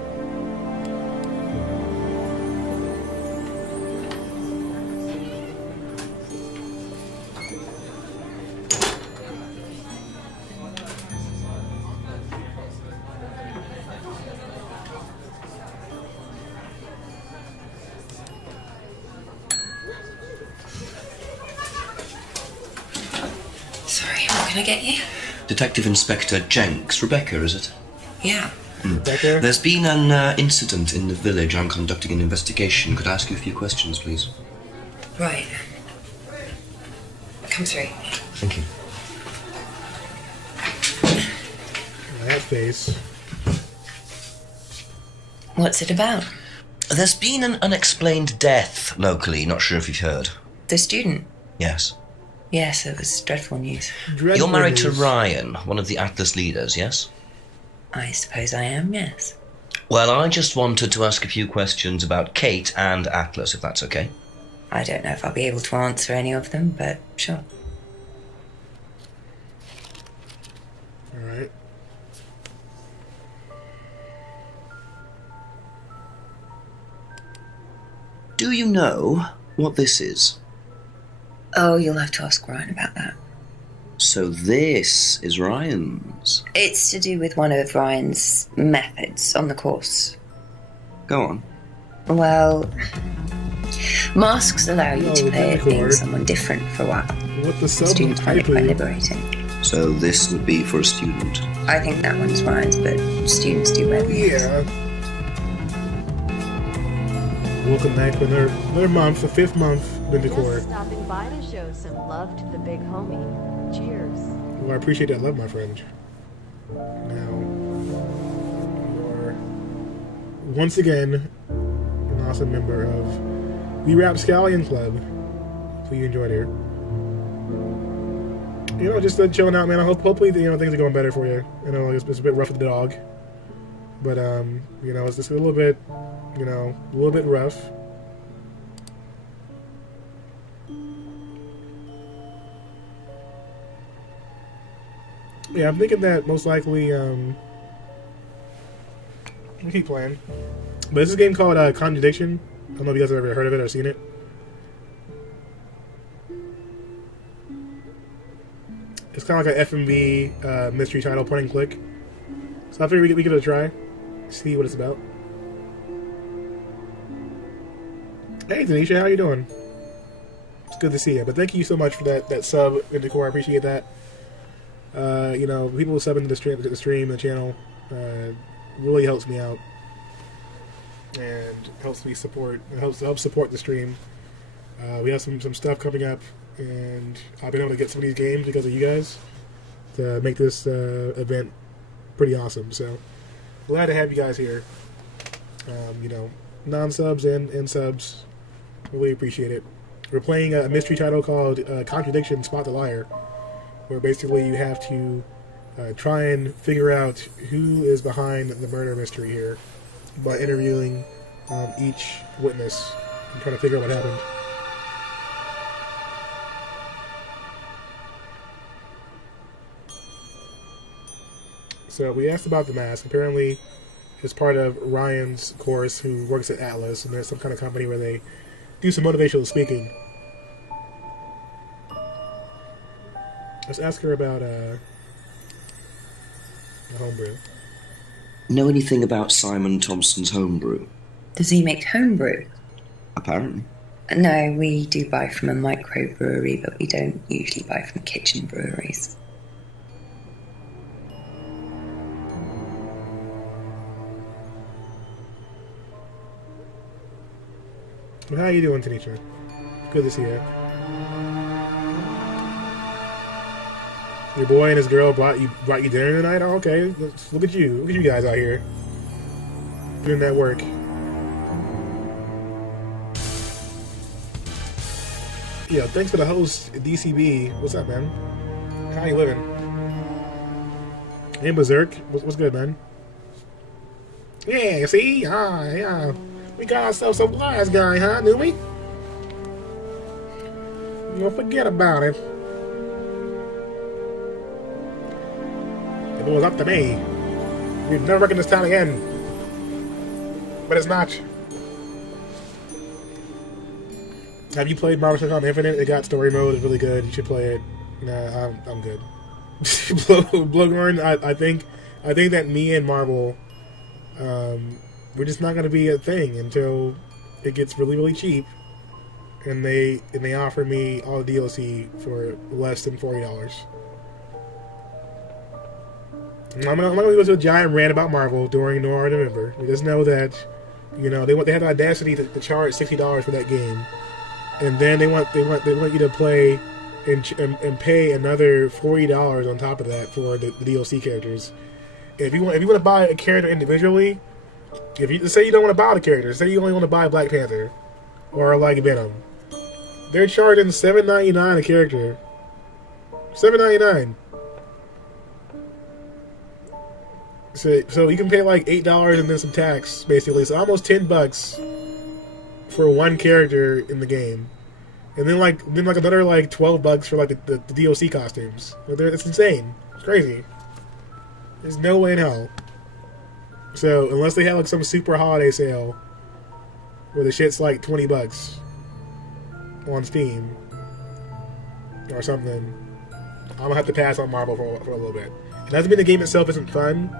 Sorry, what can I get you? Detective Inspector Jenks. Rebecca, is it? Yeah. Rebecca? There's been an incident in the village. I'm conducting an investigation. Could I ask you a few questions, please? Right. Come through. Thank you. That face. What's it about? There's been an unexplained death locally. Not sure if you've heard. The student? Yes. Yes, it was dreadful news. Dreadful You're married to news. Ryan, one of the Atlas leaders, yes? I suppose I am, yes. Well, I just wanted to ask a few questions about Kate and Atlas, if that's okay. I don't know if I'll be able to answer any of them, but sure. Alright. Do you know what this is? Oh, you'll have to ask Ryan about that. So this is Ryan's. It's to do with one of Ryan's methods on the course. Go on. Well, masks allow you Oh, to the play at being Discord. someone different for a while. What the sub Students find it quite typing? liberating. So this would be for a student. I think that one's Ryan's, but students do wear them. Yeah. Welcome back to another month, the 5th month, Vindicore. Just stopping by to show some love to the big homie. Cheers. Well, I appreciate that love, my friend. Now, you are once again an awesome member of the Rapscallion Club. Hopefully you enjoyed here. You know, just chilling out, man. Hopefully, things are going better for you. You know, it's a bit rough with the dog, but you know, it's just a little bit, a little bit rough. Yeah, I'm thinking that most likely, I'll keep playing. But this is a game called Contradiction. I don't know if you guys have ever heard of it or seen it. It's kind of like an FMV mystery title, point and click. So I figured we give it a try, see what it's about. Hey, Denisha, how you doing? It's good to see you. But thank you so much for that sub in the core. I appreciate that. People sub into the stream, the channel, really helps me out and helps support the stream. We have some stuff coming up, and I've been able to get some of these games because of you guys to make this event pretty awesome. So glad to have you guys here. Non-subs and subs, really appreciate it. We're playing a mystery title called Contradiction, Spot the Liar, where basically you have to try and figure out who is behind the murder mystery here by interviewing each witness and trying to figure out what happened. So we asked about the mask. Apparently, it's part of Ryan's course, who works at Atlas, and there's some kind of company where they do some motivational speaking. Let's ask her about the homebrew. Know anything about Simon Thompson's homebrew? Does he make homebrew? Apparently. No, we do buy from a microbrewery, but we don't usually buy from kitchen breweries. Well, how you doing, Tanisha? Good to see you. Your boy and his girl brought you dinner tonight? Oh, okay. Look at you. Look at you guys out here doing that work. Yeah, thanks for the host, DCB. What's up, man? How you living? Hey, Berserk. What's good, man? Yeah, see? Yeah. We got ourselves a wise guy, huh, do we? Don't forget about it. If it was up to me, we'd never work in this town again. But it's not. Have you played Marvel Capcom Infinite? It got story mode. It's really good. You should play it. Nah, I'm good. Blowhorn, I think that me and Marvel, we're just not gonna be a thing until it gets really, really cheap, and they offer me all the DLC for less than $40. I'm not gonna go to a giant rant about Marvel during Noir November. We just know that, they have the audacity to charge $60 for that game, and then they want you to play and pay another $40 on top of that for the DLC characters. If you want to buy a character individually, let's say you don't want to buy the character, say you only want to buy Black Panther or like Venom, they're charging $7.99 a character. $7.99. So you can pay like $8 and then some tax, basically. So almost $10 for one character in the game, and then another like $12 for like the DLC costumes. It's insane. It's crazy. There's no way in hell. So unless they have like some super holiday sale where the shit's like $20 on Steam or something, I'm gonna have to pass on Marvel for a little bit. It doesn't mean the game itself isn't fun.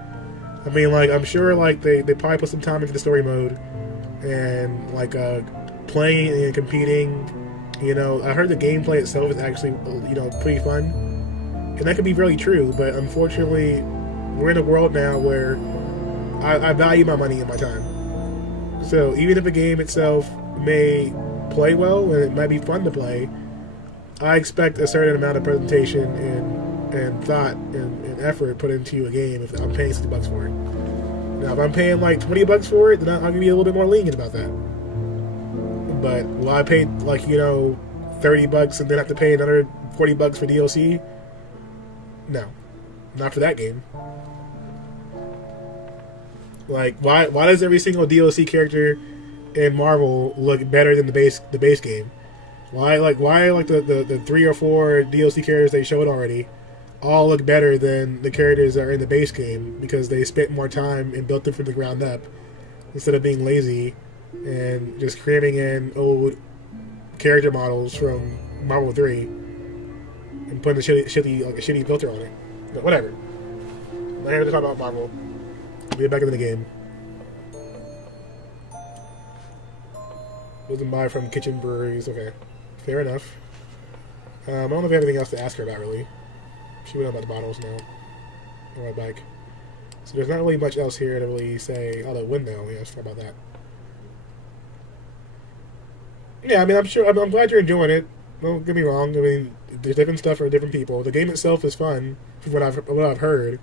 I mean, like, I'm sure like they probably put some time into the story mode and like playing and competing. I heard the gameplay itself is actually pretty fun, and that could be really true. But unfortunately, we're in a world now where I value my money and my time. So even if the game itself may play well and it might be fun to play, I expect a certain amount of presentation and thought and effort put into a game if I'm paying $60 for it. Now, if I'm paying like $20 for it, then I'll be a little bit more lenient about that. But will I pay like $30 and then have to pay another $40 for DLC? No, not for that game. Like, why does every single DLC character in Marvel look better than the base game? Why the 3 or 4 DLC characters they showed already all look better than the characters that are in the base game because they spent more time and built them from the ground up instead of being lazy and just cramming in old character models from Marvel 3 and putting a shitty filter on it. But whatever. I'm not here to talk about Marvel. We'll get back into the game. Doesn't buy from kitchen breweries. Okay. Fair enough. I don't know if I have anything else to ask her about, really. She went up by the bottles now. On my bike. So there's not really much else here to really say. Oh, the window. Yeah, let's talk about that. Yeah, I mean, I'm glad you're enjoying it. Don't get me wrong. I mean, there's different stuff for different people. The game itself is fun, from what I've heard.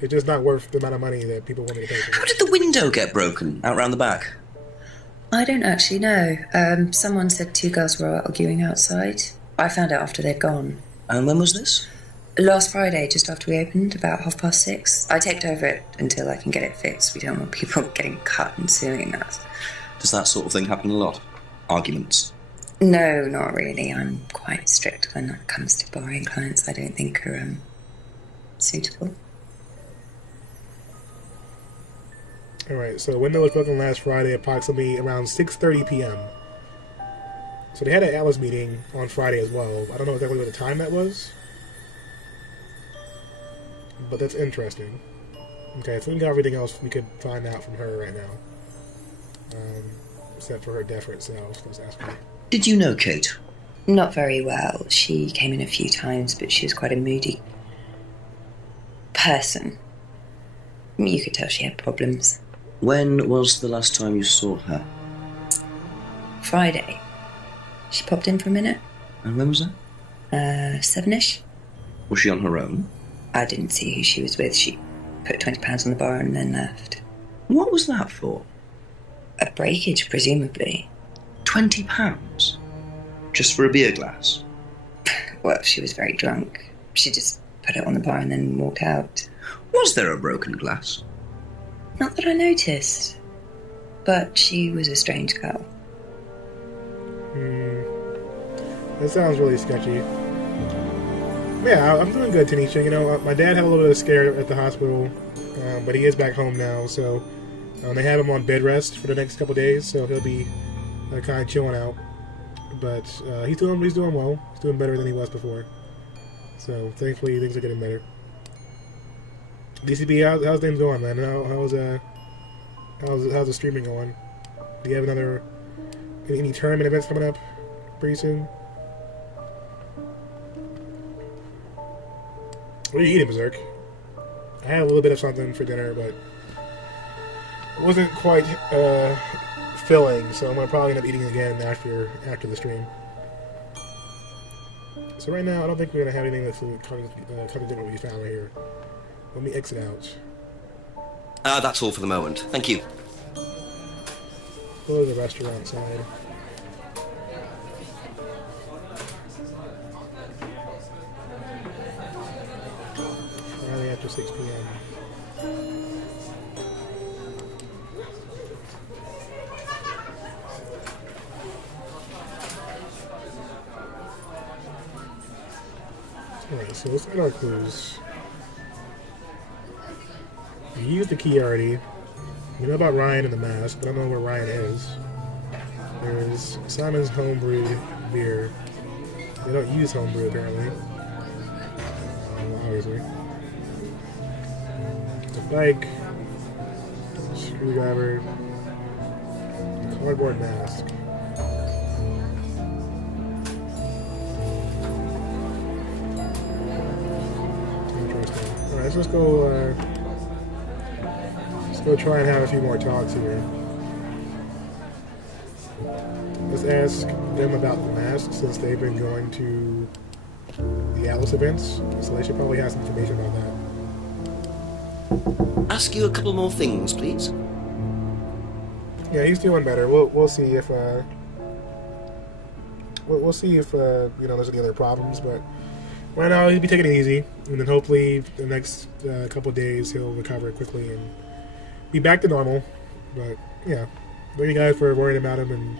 It's just not worth the amount of money that people want me to pay for. How did the window get broken out round the back? I don't actually know. Someone said two girls were arguing outside. I found out after they'd gone. And when was this? Last Friday, just after we opened, about 6:30. I taped over it until I can get it fixed. We don't want people getting cut and suing us. Does that sort of thing happen a lot? Arguments? No, not really. I'm quite strict when it comes to borrowing clients I don't think are suitable. Alright, so the window was broken last Friday, approximately around 6:30 p.m. So they had an Atlas meeting on Friday as well. I don't know exactly what the time that was. But that's interesting. Okay, so we got everything else we could find out from her right now. Except for her death itself. Let's ask her. Did you know Kate? Not very well. She came in a few times, but she was quite a moody person. You could tell she had problems. When was the last time you saw her? Friday. She popped in for a minute. And when was that? 7ish. Was she on her own? I didn't see who she was with. She put £20 on the bar and then left. What was that for? A breakage, presumably. £20? Just for a beer glass? Well, she was very drunk. She just put it on the bar and then walked out. Was there a broken glass? Not that I noticed. But she was a strange girl. That sounds really sketchy. Yeah, I'm doing good, Tanisha. You know, my dad had a little bit of scare at the hospital, but he is back home now, so they have him on bed rest for the next couple days, so he'll be kind of chilling out. But he's doing well. He's doing better than he was before. So thankfully things are getting better. DCB, how's things going, man? How's the streaming going? Do you have any tournament events coming up pretty soon? What are you eating, Berserk? I had a little bit of something for dinner, but it wasn't quite filling, so I'm gonna probably end up eating again after the stream. So right now, I don't think we're gonna have anything that's contradicting what we found right here. Let me exit out. That's all for the moment. Thank you. Go to the restaurant side. Friday after 6 p.m. Alright, so let's get our clues. We used the key already. We know about Ryan and the mask, but I don't know where Ryan is. There's Simon's homebrewed beer. They don't use homebrew apparently. Obviously. The bike, screwdriver, the cardboard mask. Interesting. Alright, so let's go try and have a few more talks here. Let's ask them about the mask since they've been going to the Atlas events, so they should probably have some information about that. Ask you a couple more things, please. Yeah, he's doing better. We'll see if we'll see if there's any other problems, but right now he'll be taking it easy, and then hopefully the next couple of days he'll recover quickly and be back to normal. But yeah, thank you guys for worrying about him, and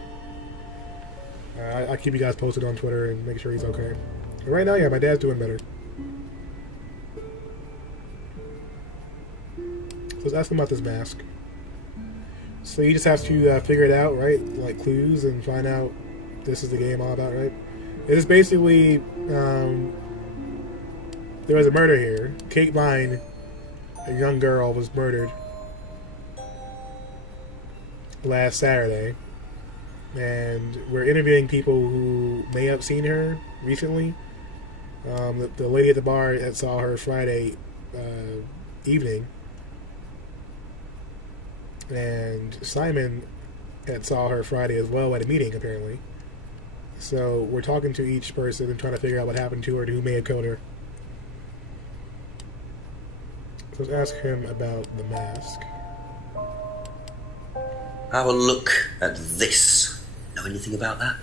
I'll keep you guys posted on Twitter and make sure he's okay. But right now, yeah, my dad's doing better. So let's ask him about this mask. So you just have to figure it out, right? Like clues and find out this is the game all about, right? It is basically there was a murder here. Kate Vine, a young girl, was murdered last Saturday, and we're interviewing people who may have seen her recently. The lady at the bar had saw her Friday evening, and Simon had saw her Friday as well at a meeting, apparently. So we're talking to each person and trying to figure out what happened to her and who may have killed her. So let's ask him about the mask. Have a look at this. Know anything about that?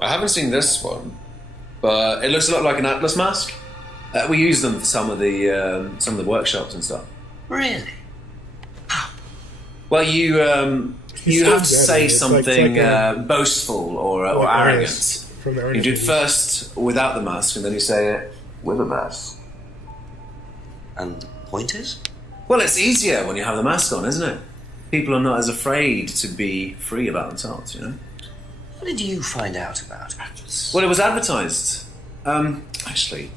I haven't seen this one, but it looks a lot like an Atlas mask. We use them for some of the workshops and stuff. Really? Well, you have to say It's something like boastful or like arrogant. Ernest from the You Ernest do it movie. first without the mask, and then you say it with a mask. And the point is? Well, it's easier when you have the mask on, isn't it? People are not as afraid to be free about themselves, you know? What did you find out about Atlas? Well, it was advertised. Actually,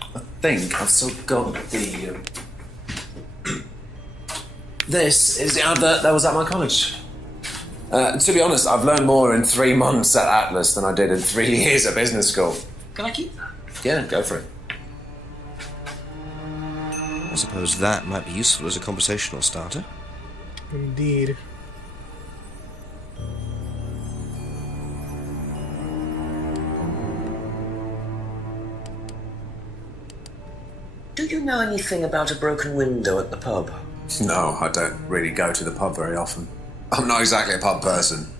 I think I've still got the... This is the advert that was at my college. To be honest, I've learned more in 3 months at Atlas than I did in 3 years at business school. Can I keep that? Yeah, go for it. I suppose that might be useful as a conversational starter. Indeed. Do you know anything about a broken window at the pub? No, I don't really go to the pub very often. I'm not exactly a pub person.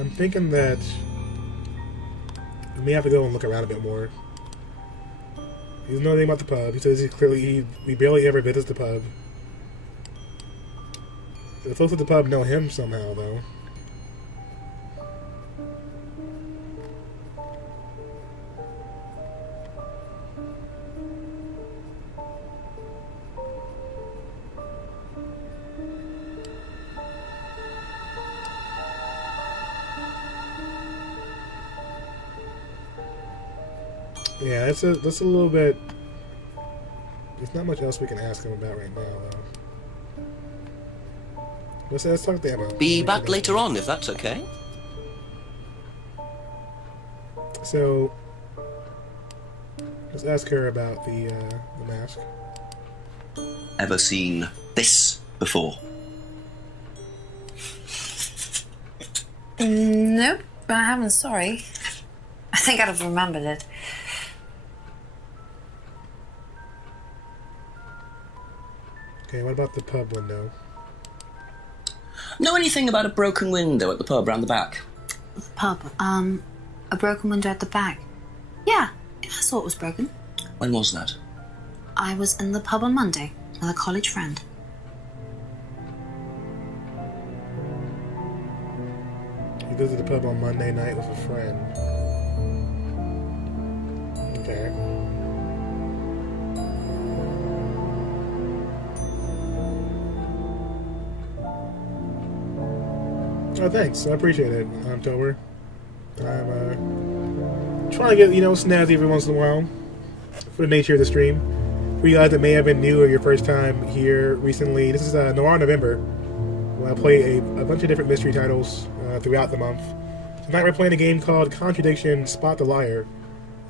I'm thinking that we may have to go and look around a bit more. He doesn't know anything about the pub. He says we barely ever visits the pub. The folks at the pub know him somehow, though. Yeah, that's a little bit... There's not much else we can ask him about right now, though. Let's talk to Emma. Be back later on, if that's okay. So, let's ask her about the mask. Ever seen this before? Nope, I haven't, sorry. I think I'd have remembered it. Okay, what about the pub window? Know anything about a broken window at the pub round the back? The pub, a broken window at the back. Yeah, I saw it was broken. When was that? I was in the pub on Monday with a college friend. He goes to the pub on Monday night with a friend. Okay. Oh, thanks. I appreciate it, Tober. I'm trying to get, snazzy every once in a while for the nature of the stream. For you guys that may have been new or your first time here recently, this is Noir November, where I play a bunch of different mystery titles throughout the month. Tonight we're playing a game called Contradiction, Spot the Liar.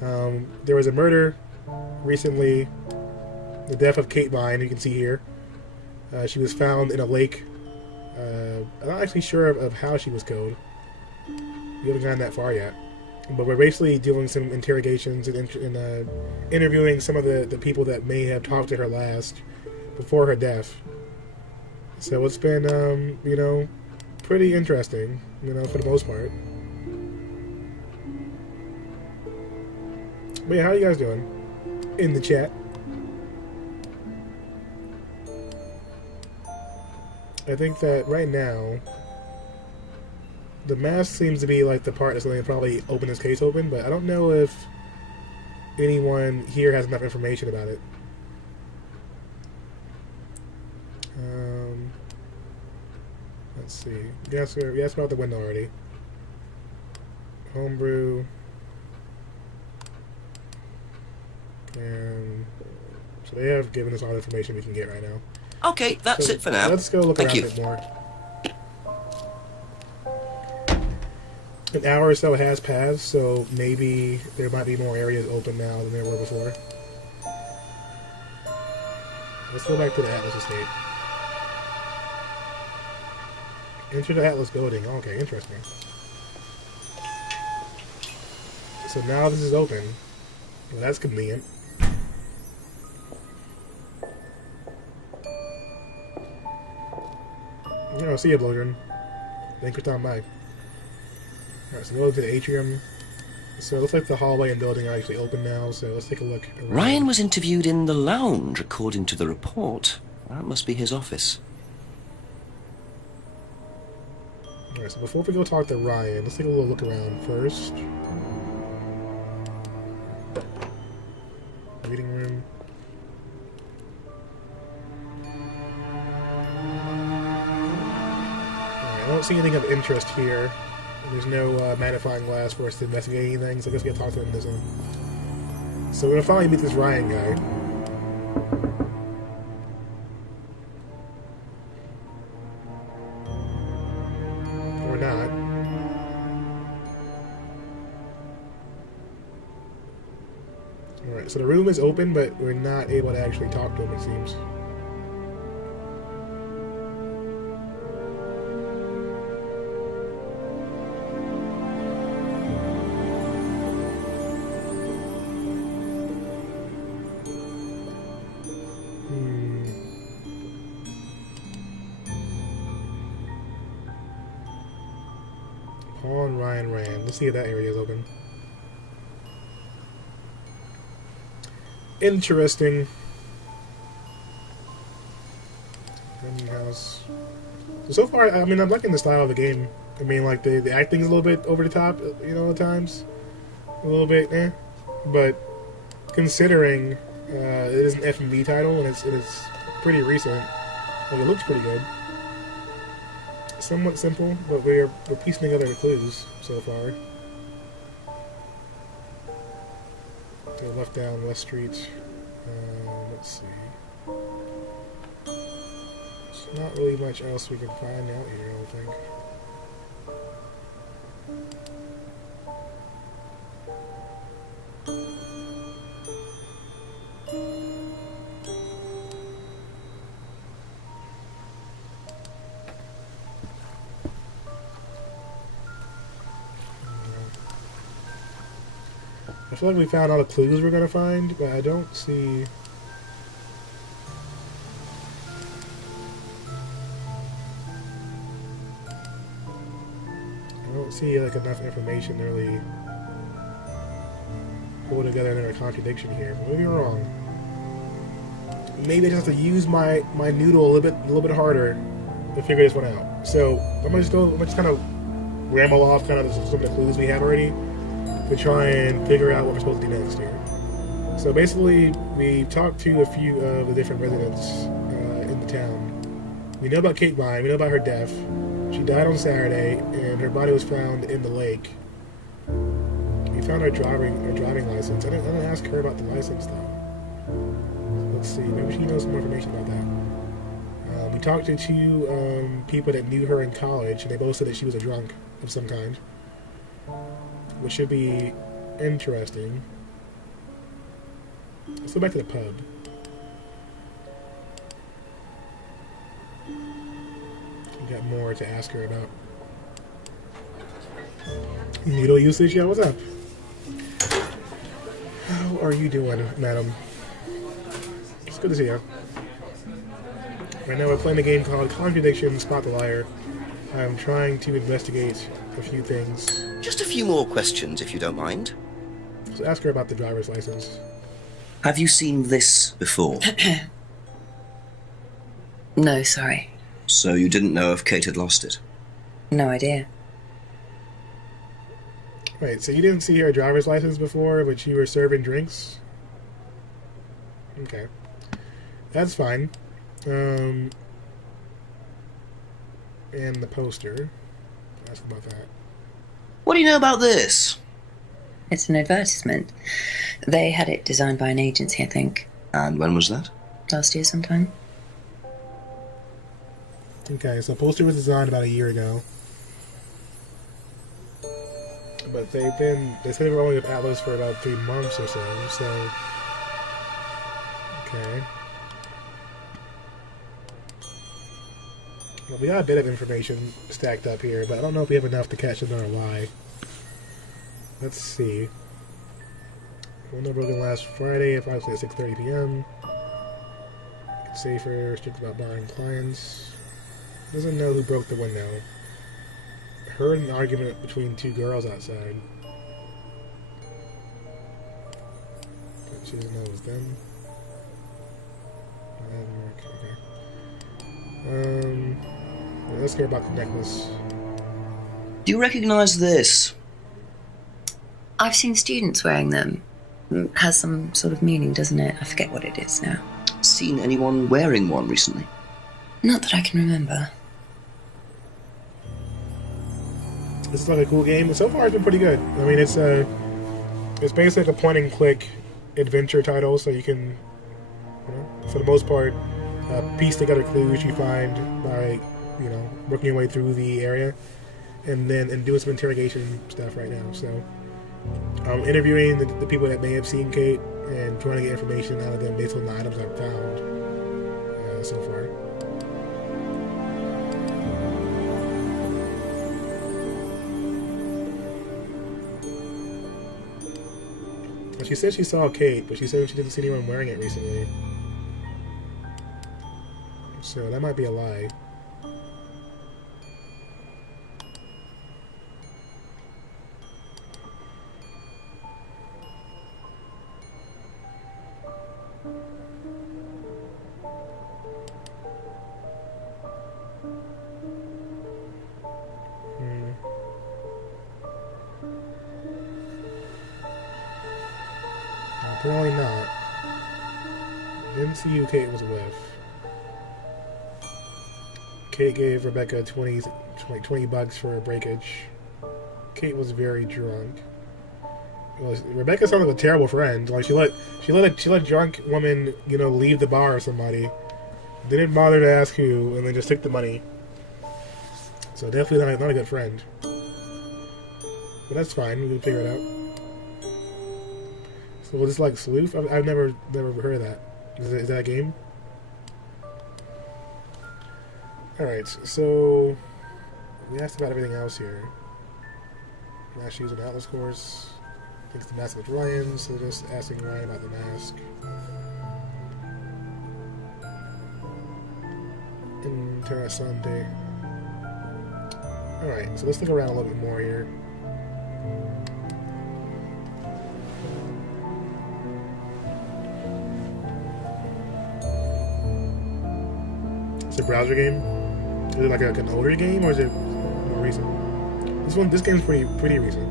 There was a murder recently, the death of Kate Vine, you can see here. She was found in a lake. I'm not actually sure of how she was killed. We haven't gotten that far yet. But we're basically doing some interrogations and interviewing some of the people that may have talked to her last before her death. So it's been, pretty interesting, for the most part. But yeah, how are you guys doing? In the chat. I think that right now, the mask seems to be like the part that's going to probably open this case open, but I don't know if anyone here has enough information about it. Let's see. Yes, about the window already. Homebrew. And so they have given us all the information we can get right now. Okay, that's So it for now. Let's go look Thank around you. a bit more. An hour or so has passed, so maybe there might be more areas open now than there were before. Let's go back to the Atlas estate. Enter the Atlas building. Okay, interesting. So now this is open. Well, that's convenient. See you, Blodrin. Thanks for stopping by. Alright, so go to the atrium. So it looks like the hallway and building are actually open now, so let's take a look around. Ryan was interviewed in the lounge, according to the report. That must be his office. Alright, so before we go talk to Ryan, let's take a little look around first. Reading room. Alright, I don't see anything of interest here. There's no magnifying glass for us to investigate anything, so I guess we gotta talk to him in this one. So we're gonna finally meet this Ryan guy. Or not. Alright, so the room is open, but we're not able to actually talk to him, it seems. Paul and Ryan ran. Let's see if that area is open. Interesting. Gunning house. So far, I mean, I'm liking the style of the game. I mean, like, the acting's a little bit over the top, you know, at times. A little bit, But considering it is an FMV title, and it's pretty recent, like, it looks pretty good. Somewhat simple, but we're piecing together the clues so far. So left down West Street. Let's see. There's not really much else we can find out here, I don't think. I feel like we found all the clues we're gonna find, but I don't see. I don't see like enough information to really pull together another contradiction here. But maybe I'm wrong. Maybe I just have to use my noodle a little bit harder to figure this one out. So I'm gonna just kind of ramble off kind of some of the clues we have already to try and figure out what we're supposed to do next here. So basically, we talked to a few of the different residents in the town. We know about Kate Vine, we know about her death. She died on Saturday, and her body was found in the lake. We found her driving license. I didn't ask her about the license, though. Let's see, maybe she knows some more information about that. We talked to two people that knew her in college, and they both said that she was a drunk of some kind, which should be interesting. Let's go back to the pub. We got more to ask her about. Needle usage? Yeah, what's up? How are you doing, madam? It's good to see you. Right now we're playing a game called Contradiction, Spot the Liar. I'm trying to investigate a few things. Just a few more questions, if you don't mind. So ask her about the driver's license. Have you seen this before? No, sorry. So you didn't know if Kate had lost it? No idea. Right, so you didn't see her driver's license before, but you were serving drinks? Okay. That's fine. And the poster. Ask about that. What do you know about this? It's an advertisement. They had it designed by an agency, I think. And when was that? Last year sometime. Okay, so the poster was designed about a year ago. But they said they were only with Atlas for about 3 months or so, okay. Well, we got a bit of information stacked up here, but I don't know if we have enough to catch another lie. Let's see. Window broken last Friday, approximately at 6:30 p.m. Safer, strict about buying clients. Doesn't know who broke the window. Heard an argument between 2 girls outside. But she doesn't know it was them. Okay. Let's hear about the necklace. Do you recognize this? I've seen students wearing them. It has some sort of meaning, doesn't it? I forget what it is now. Seen anyone wearing one recently? Not that I can remember. This is like a cool game. So far, it's been pretty good. I mean, it's basically like a point-and-click adventure title, so you can, for the most part, piece together clues you find by, working your way through the area, and doing some interrogation stuff right now. So, interviewing the people that may have seen Kate and trying to get information out of them based on the items I've found so far. She said she saw Kate, but she said she didn't see anyone wearing it recently. So that might be a lie. Apparently not. Didn't see who Kate was with. Kate gave Rebecca 20 bucks for a breakage. Kate was very drunk. Well, Rebecca sounded like a terrible friend. Like she let a drunk woman, leave the bar or somebody. Didn't bother to ask who, and then just took the money. So definitely not a good friend. But that's fine. We can figure it out. So was this like Sleuth? I've never heard of that. Is that a game? Alright, so we asked about everything else here. Last use an Atlas course. I think it's the mask with Ryan, so just asking Ryan about the mask. Interessante. Alright, so let's look around a little bit more here. It's a browser game? Is it like an older game, or is it more recent? This game's pretty recent.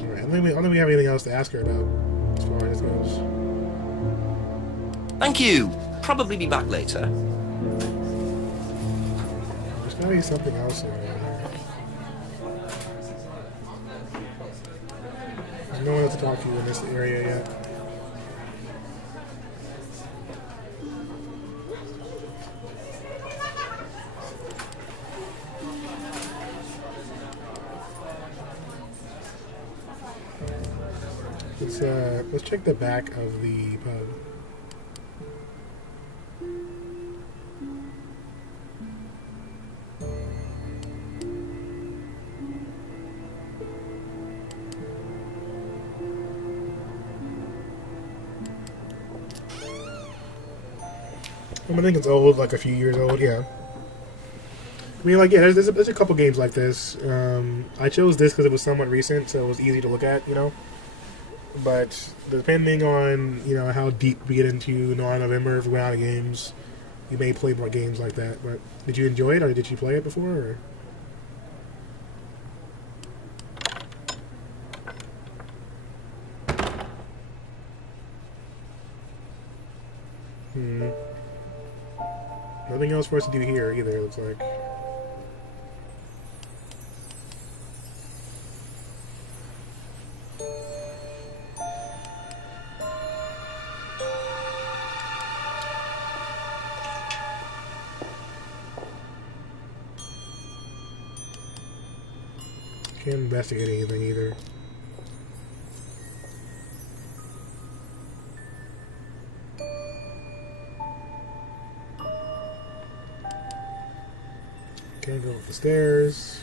Alright, I don't think we have anything else to ask her about as far as this goes. Thank you. Probably be back later. There's gotta be something else here. There's no one else to talk to in this area yet. Let's check the back of the pub. I think it's old, like a few years old, yeah. I mean, like, yeah, there's a couple games like this. I chose this because it was somewhat recent, so it was easy to look at, But depending on, how deep we get into November, if we run out of games, you may play more games like that. But did you enjoy it, or did you play it before? Or? Nothing else for us to do here either, it looks like. Can't investigate anything either. Can't go up the stairs.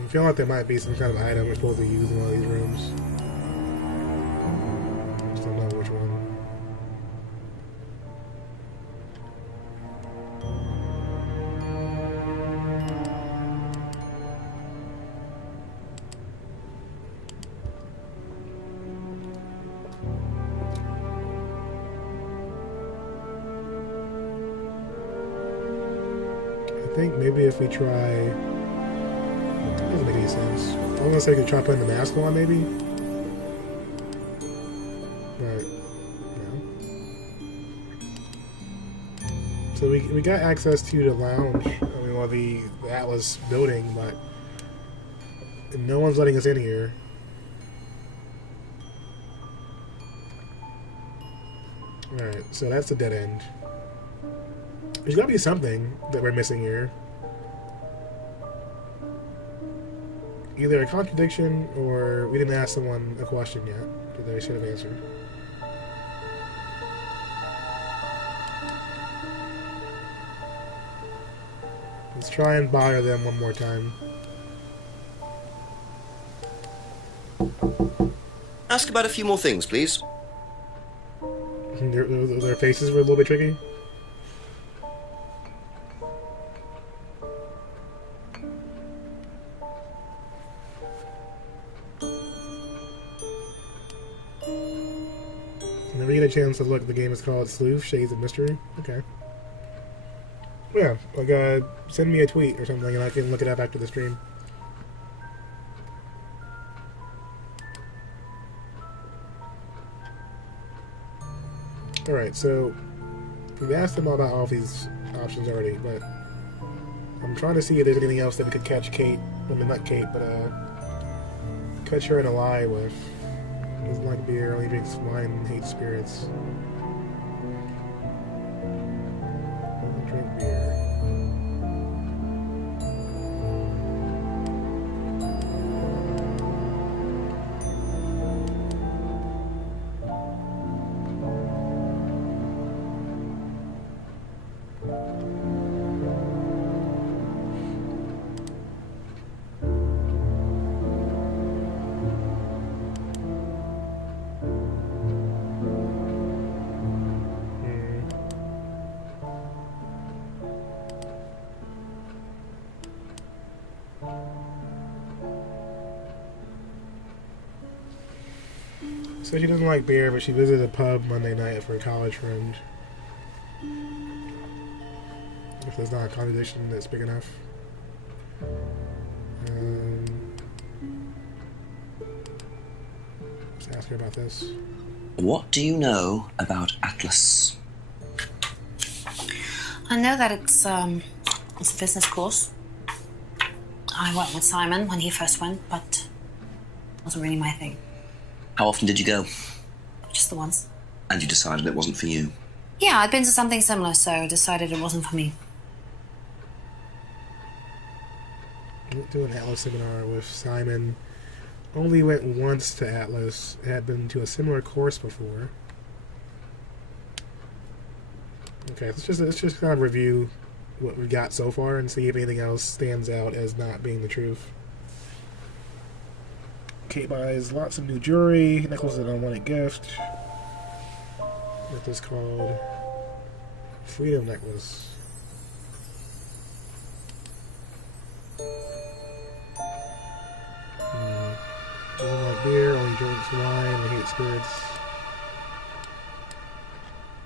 I feel like there might be some kind of item we're supposed to use in one of these rooms. Just don't know which one. I think maybe if we try... Doesn't make any sense. I was gonna say we could try putting the mask on, maybe. But no. So we got access to the lounge. I mean, well, the Atlas building, but no one's letting us in here. All right, so that's a dead end. There's gotta be something that we're missing here. Either a contradiction or we didn't ask someone a question yet that they should have answered. Let's try and bother them one more time. Ask about a few more things, please. Their faces were a little bit tricky. Never get a chance to look. The game is called Sleuth Shades of Mystery. Okay. Yeah, like send me a tweet or something and I can look it up after the stream. Alright, so we've asked them all about all of these options already, but I'm trying to see if there's anything else that we could catch Kate, I mean not Kate, but catch her in a lie with. Doesn't like beer, only drinks wine and hates spirits. Doesn't drink beer. So she doesn't like beer, but she visited a pub Monday night for a college friend. If there's not a contradiction that's big enough. Let's ask her about this. What do you know about Atlas? I know that it's a business course. I went with Simon when he first went, but it wasn't really my thing. How often did you go? Just the once. And you decided it wasn't for you? Yeah, I'd been to something similar, so I decided it wasn't for me. Went to an Atlas seminar with Simon. Only went once to Atlas. Had been to a similar course before. Okay, let's just kind of review what we've got so far and see if anything else stands out as not being the truth. Kate buys lots of new jewelry, necklaces and unwanted gift. What this called? Freedom necklace. Doesn't like beer, only drinks wine, and hates spirits.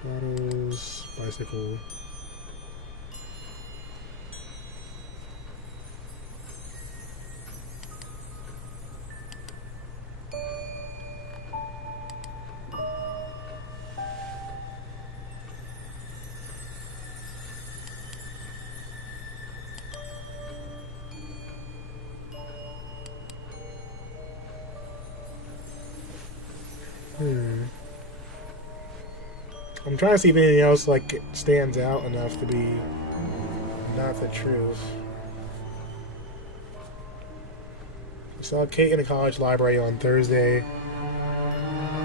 Bottles, bicycle. I'm trying to see if anything else like stands out enough to be not the truth. I saw Kate in a college library on Thursday.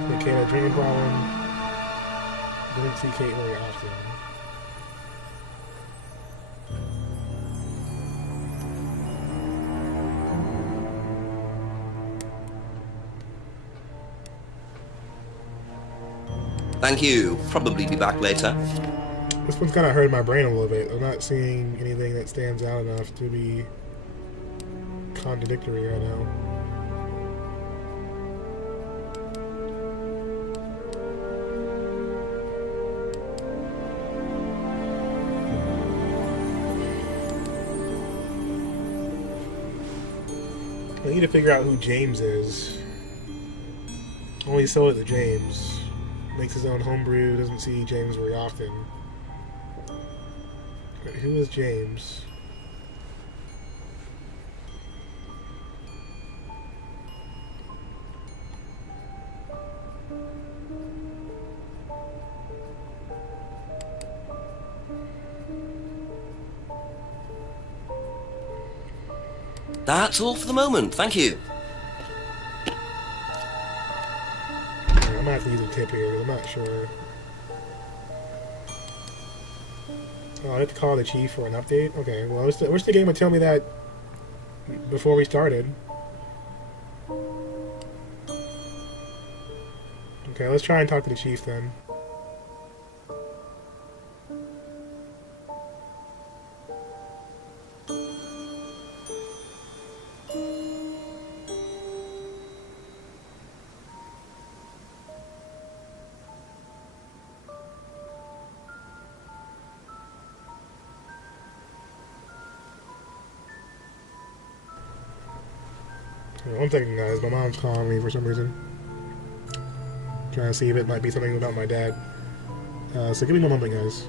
So Kate had a drinking problem. Didn't see Kate very often. Thank you. Probably be back later. This one's kind of hurting my brain a little bit. I'm not seeing anything that stands out enough to be contradictory right now. I need to figure out who James is. Only sold it to James. Makes his own homebrew, doesn't see James very often. But who is James? That's all for the moment. Thank you. I'm gonna have to use a tip here, I'm not sure. Oh, I have to call the chief for an update? Okay, well, I wish the game would tell me that before we started. Okay, let's try and talk to the chief then. One second, guys. My mom's calling me for some reason. Trying to see if it might be something about my dad. So give me one moment, guys.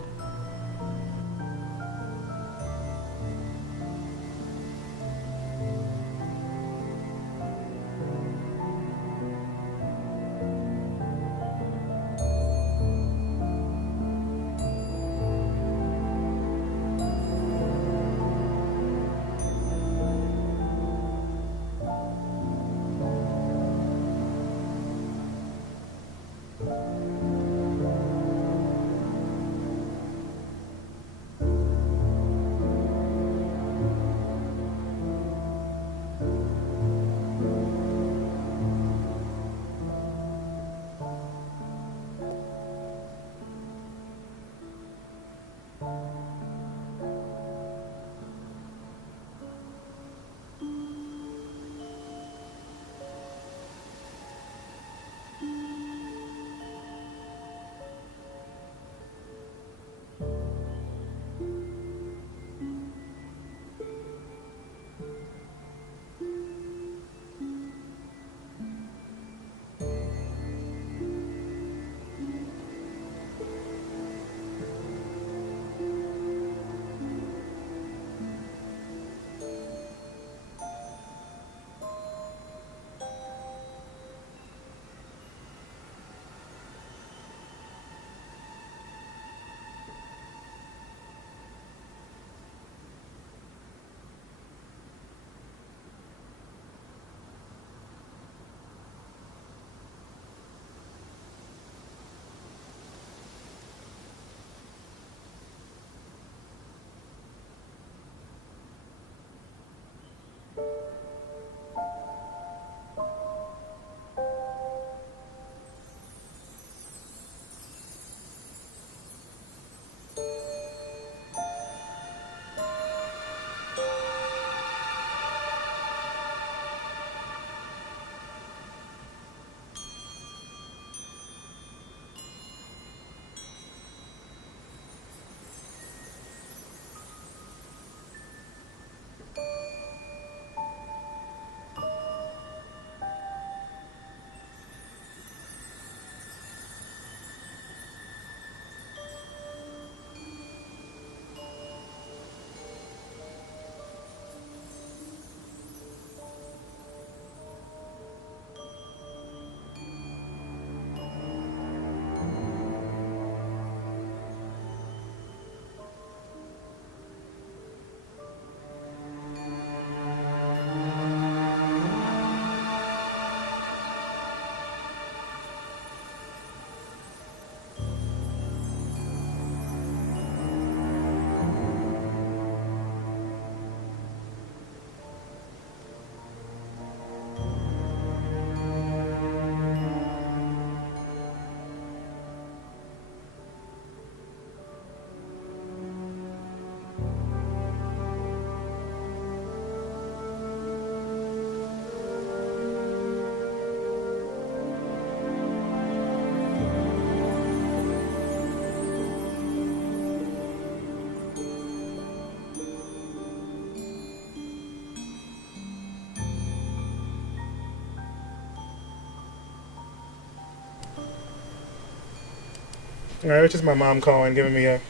Alright, it's just my mom calling, giving me a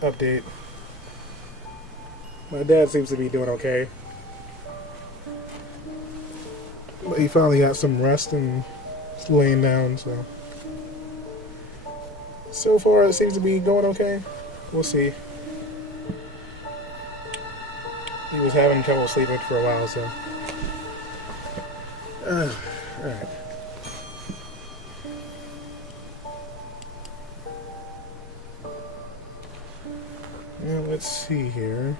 update. My dad seems to be doing okay. But he finally got some rest and is laying down, so. So far, it seems to be going okay. We'll see. He was having trouble sleeping for a while, so. Alright. Now, let's see here.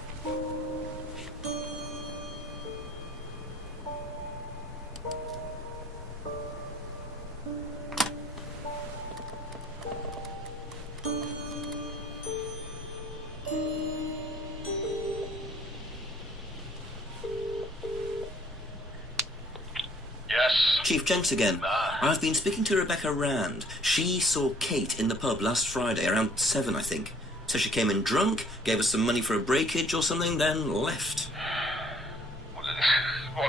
Chief Jenks again. I've been speaking to Rebecca Rand. She saw Kate in the pub last Friday, around 7, I think. So she came in drunk, gave us some money for a breakage or something, then left. What,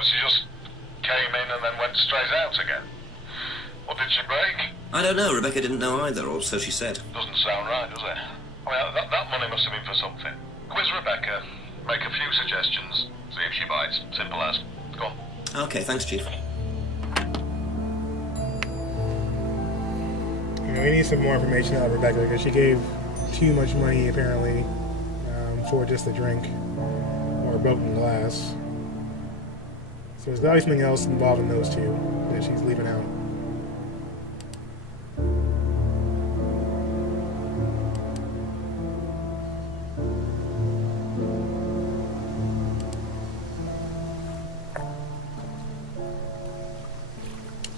she just came in and then went straight out again? What did she break? I don't know, Rebecca didn't know either, or so she said. Doesn't sound right, does it? I mean, that money must have been for something. Quiz Rebecca, make a few suggestions, see if she bites. Simple as. Go on. Okay, thanks, Chief. We need some more information out of Rebecca because she gave too much money apparently for just a drink or a broken glass. So there's gotta be something else involved in those two that she's leaving out.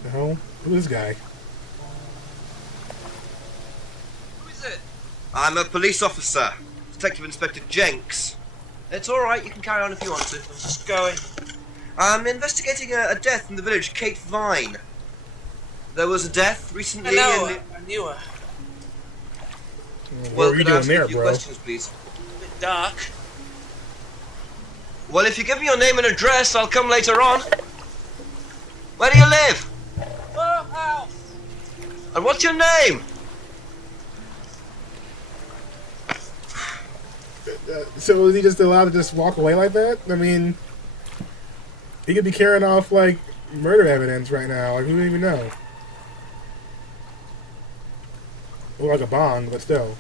The hell? Who's this guy? I'm a police officer, Detective Inspector Jenks. It's all right, you can carry on if you want to. I'm just going. I'm investigating a death in the village, Kate Vine. There was a death recently. I knew her. What were you doing there, bro? Questions, please. A bit dark. Well, if you give me your name and address, I'll come later on. Where do you live? House. And what's your name? So is he just allowed to just walk away like that? I mean, he could be carrying off, like, murder evidence right now. Like, we don't even know. Or like a bond, but still.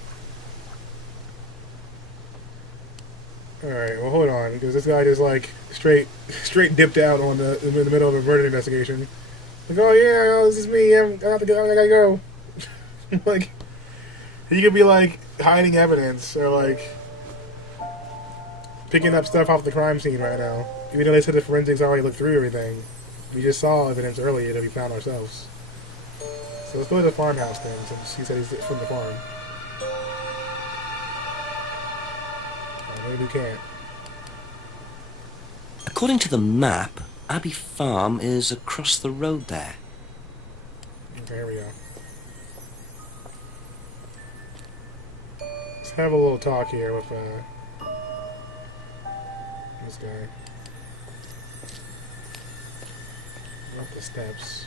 Alright, well, hold on. Because this guy just, like, straight dipped out on in the middle of a murder investigation. Like, oh, yeah, this is me. I gotta go. Like, he could be, like, hiding evidence or, like, picking up stuff off the crime scene right now. Even though they said the forensics already looked through everything. We just saw evidence earlier that we found ourselves. So let's go to the farmhouse then, since he said he's from the farm. Maybe we can't. According to the map, Abbey Farm is across the road there. Okay, here we go. Let's have a little talk here with this guy. Up the steps.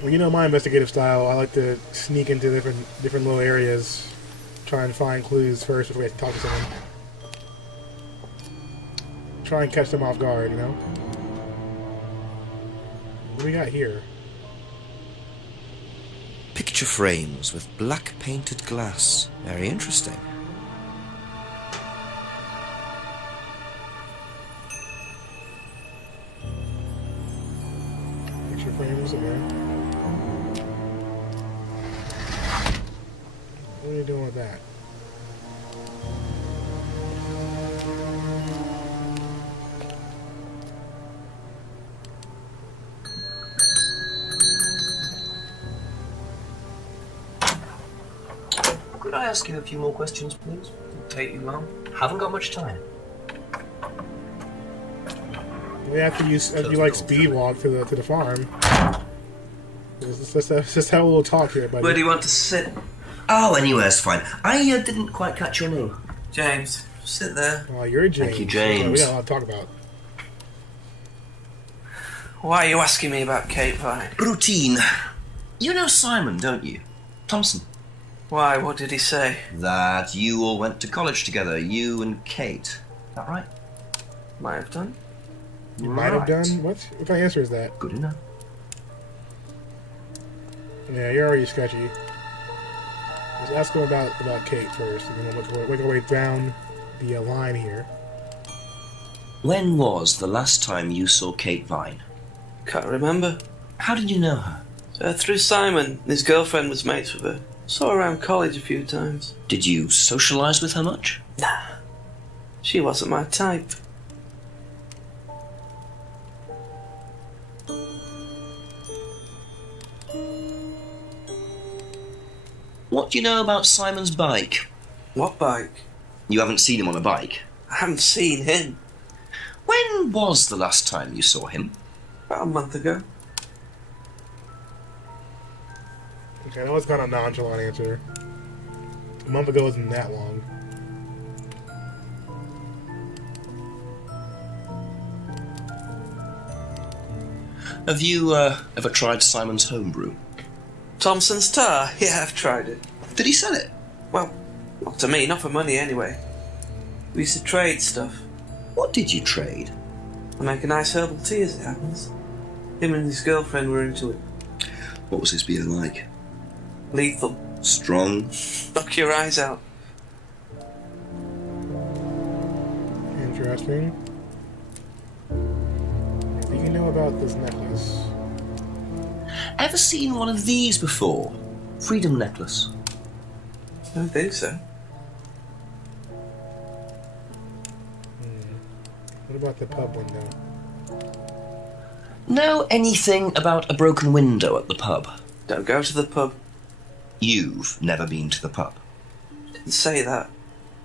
Well, you know my investigative style. I like to sneak into different little areas, try and find clues first before we have to talk to someone. Try and catch them off guard, you know? What do we got here? Picture frames with black painted glass. Very interesting. Picture frames, okay. What are you doing with that? Could I ask you a few more questions, please? Won't take you long. Haven't got much time. We have to use you like speed walk to the farm. Let's just have a little talk here, buddy. Where do you want to sit? Oh, anywhere's fine. I didn't quite catch your name. James, sit there. Oh, you're James. Thank you, James. Okay, we got a lot to talk about. Why are you asking me about Kate Vine? Routine. You know Simon, don't you? Thompson. Why, what did he say? That you all went to college together, you and Kate. Is that right? Might have done. You might have done? What kind of answer is that? Good enough. Yeah, you're already sketchy. Let's ask him about Kate first, and then we'll work our way down the line here. When was the last time you saw Kate Vine? Can't remember. How did you know her? Through Simon. His girlfriend was mates with her. Saw her around college a few times. Did you socialise with her much? Nah. She wasn't my type. What do you know about Simon's bike? What bike? You haven't seen him on a bike? I haven't seen him. When was the last time you saw him? About a month ago. Okay, that was kind of a nonchalant answer. A month ago wasn't that long. Have you ever tried Simon's homebrew? Thompson's tar? Yeah, I've tried it. Did he sell it? Well, not to me, not for money anyway. We used to trade stuff. What did you trade? I make a nice herbal tea as it happens. Him and his girlfriend were into it. What was his beer like? Lethal. Strong? Knock your eyes out. Interesting. What do you know about this necklace? Ever seen one of these before? Freedom necklace. I don't think so. What about the pub window? Know anything about a broken window at the pub? Don't go to the pub. You've never been to the pub? Didn't say that.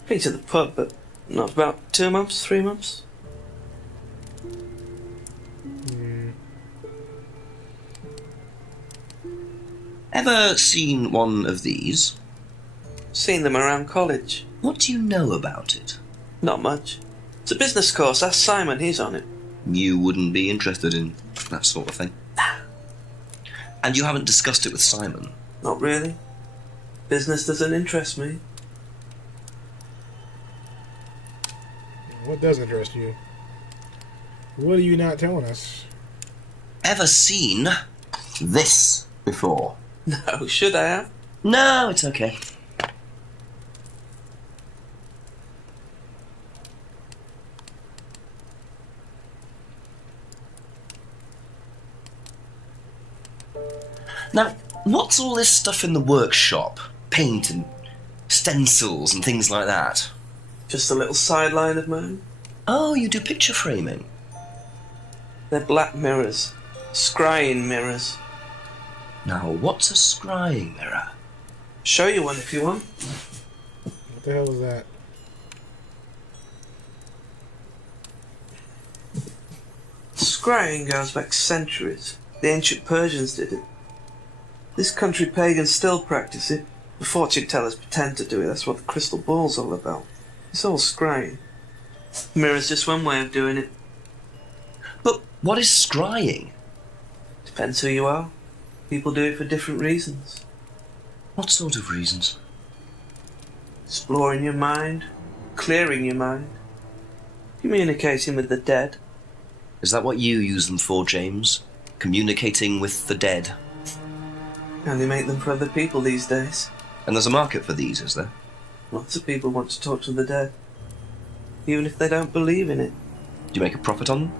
Been to the pub, but not for about 2 months, 3 months. Ever seen one of these? Seen them around college. What do you know about it? Not much. It's a business course. Ask Simon, he's on it. You wouldn't be interested in that sort of thing? And you haven't discussed it with Simon? Not really. Business doesn't interest me. What does interest you? What are you not telling us? Ever seen this before? No, should I have? No, it's okay. Now, what's all this stuff in the workshop? Paint and stencils and things like that? Just a little sideline of mine. Oh, you do picture framing? They're black mirrors. Scrying mirrors. Now, what's a scrying mirror? Show you one if you want. What the hell is that? Scrying goes back centuries. The ancient Persians did it. This country pagans still practice it. The fortune tellers pretend to do it. That's what the crystal ball's all about. It's all scrying. Mirror's just one way of doing it. But what is scrying? Depends who you are. People do it for different reasons. What sort of reasons? Exploring your mind, clearing your mind, communicating with the dead. Is that what you use them for, James? Communicating with the dead? And they make them for other people these days. And there's a market for these, is there? Lots of people want to talk to the dead, even if they don't believe in it. Do you make a profit on them?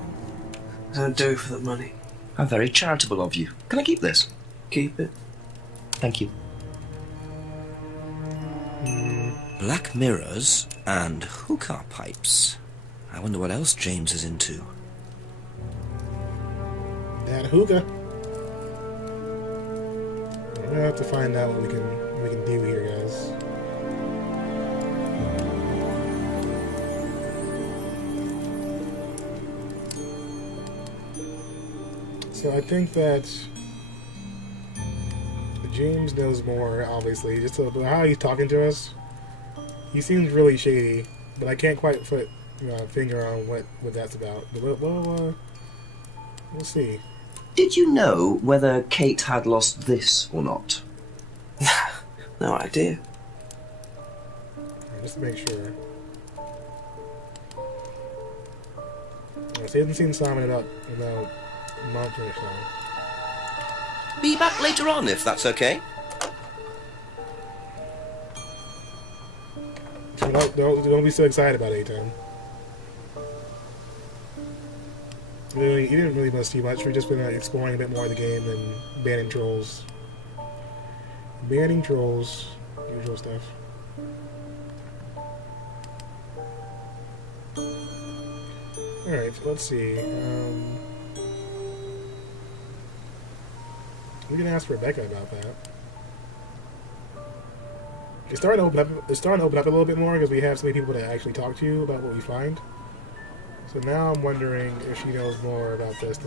I don't do it for the money. How very charitable of you. Can I keep this? Keep it. Thank you. Black mirrors and hookah pipes. I wonder what else James is into. That hookah. We're gonna have to find out what we can do here, guys. So I think that James knows more, obviously, just about how he's talking to us. He seems really shady, but I can't quite put a finger on what that's about. But we'll see. Did you know whether Kate had lost this or not? No idea. Just to make sure. She hasn't seen Simon up in about a month or so. Be back later on, if that's okay. So don't be so excited about A-Town. Really, you didn't really miss too much. We've just been exploring a bit more of the game and banning trolls. Banning trolls. Usual stuff. Alright, so let's see. We can ask Rebecca about that. It's starting to open up a little bit more because we have so many people to actually talk to about what we find. So now I'm wondering if she knows more about this than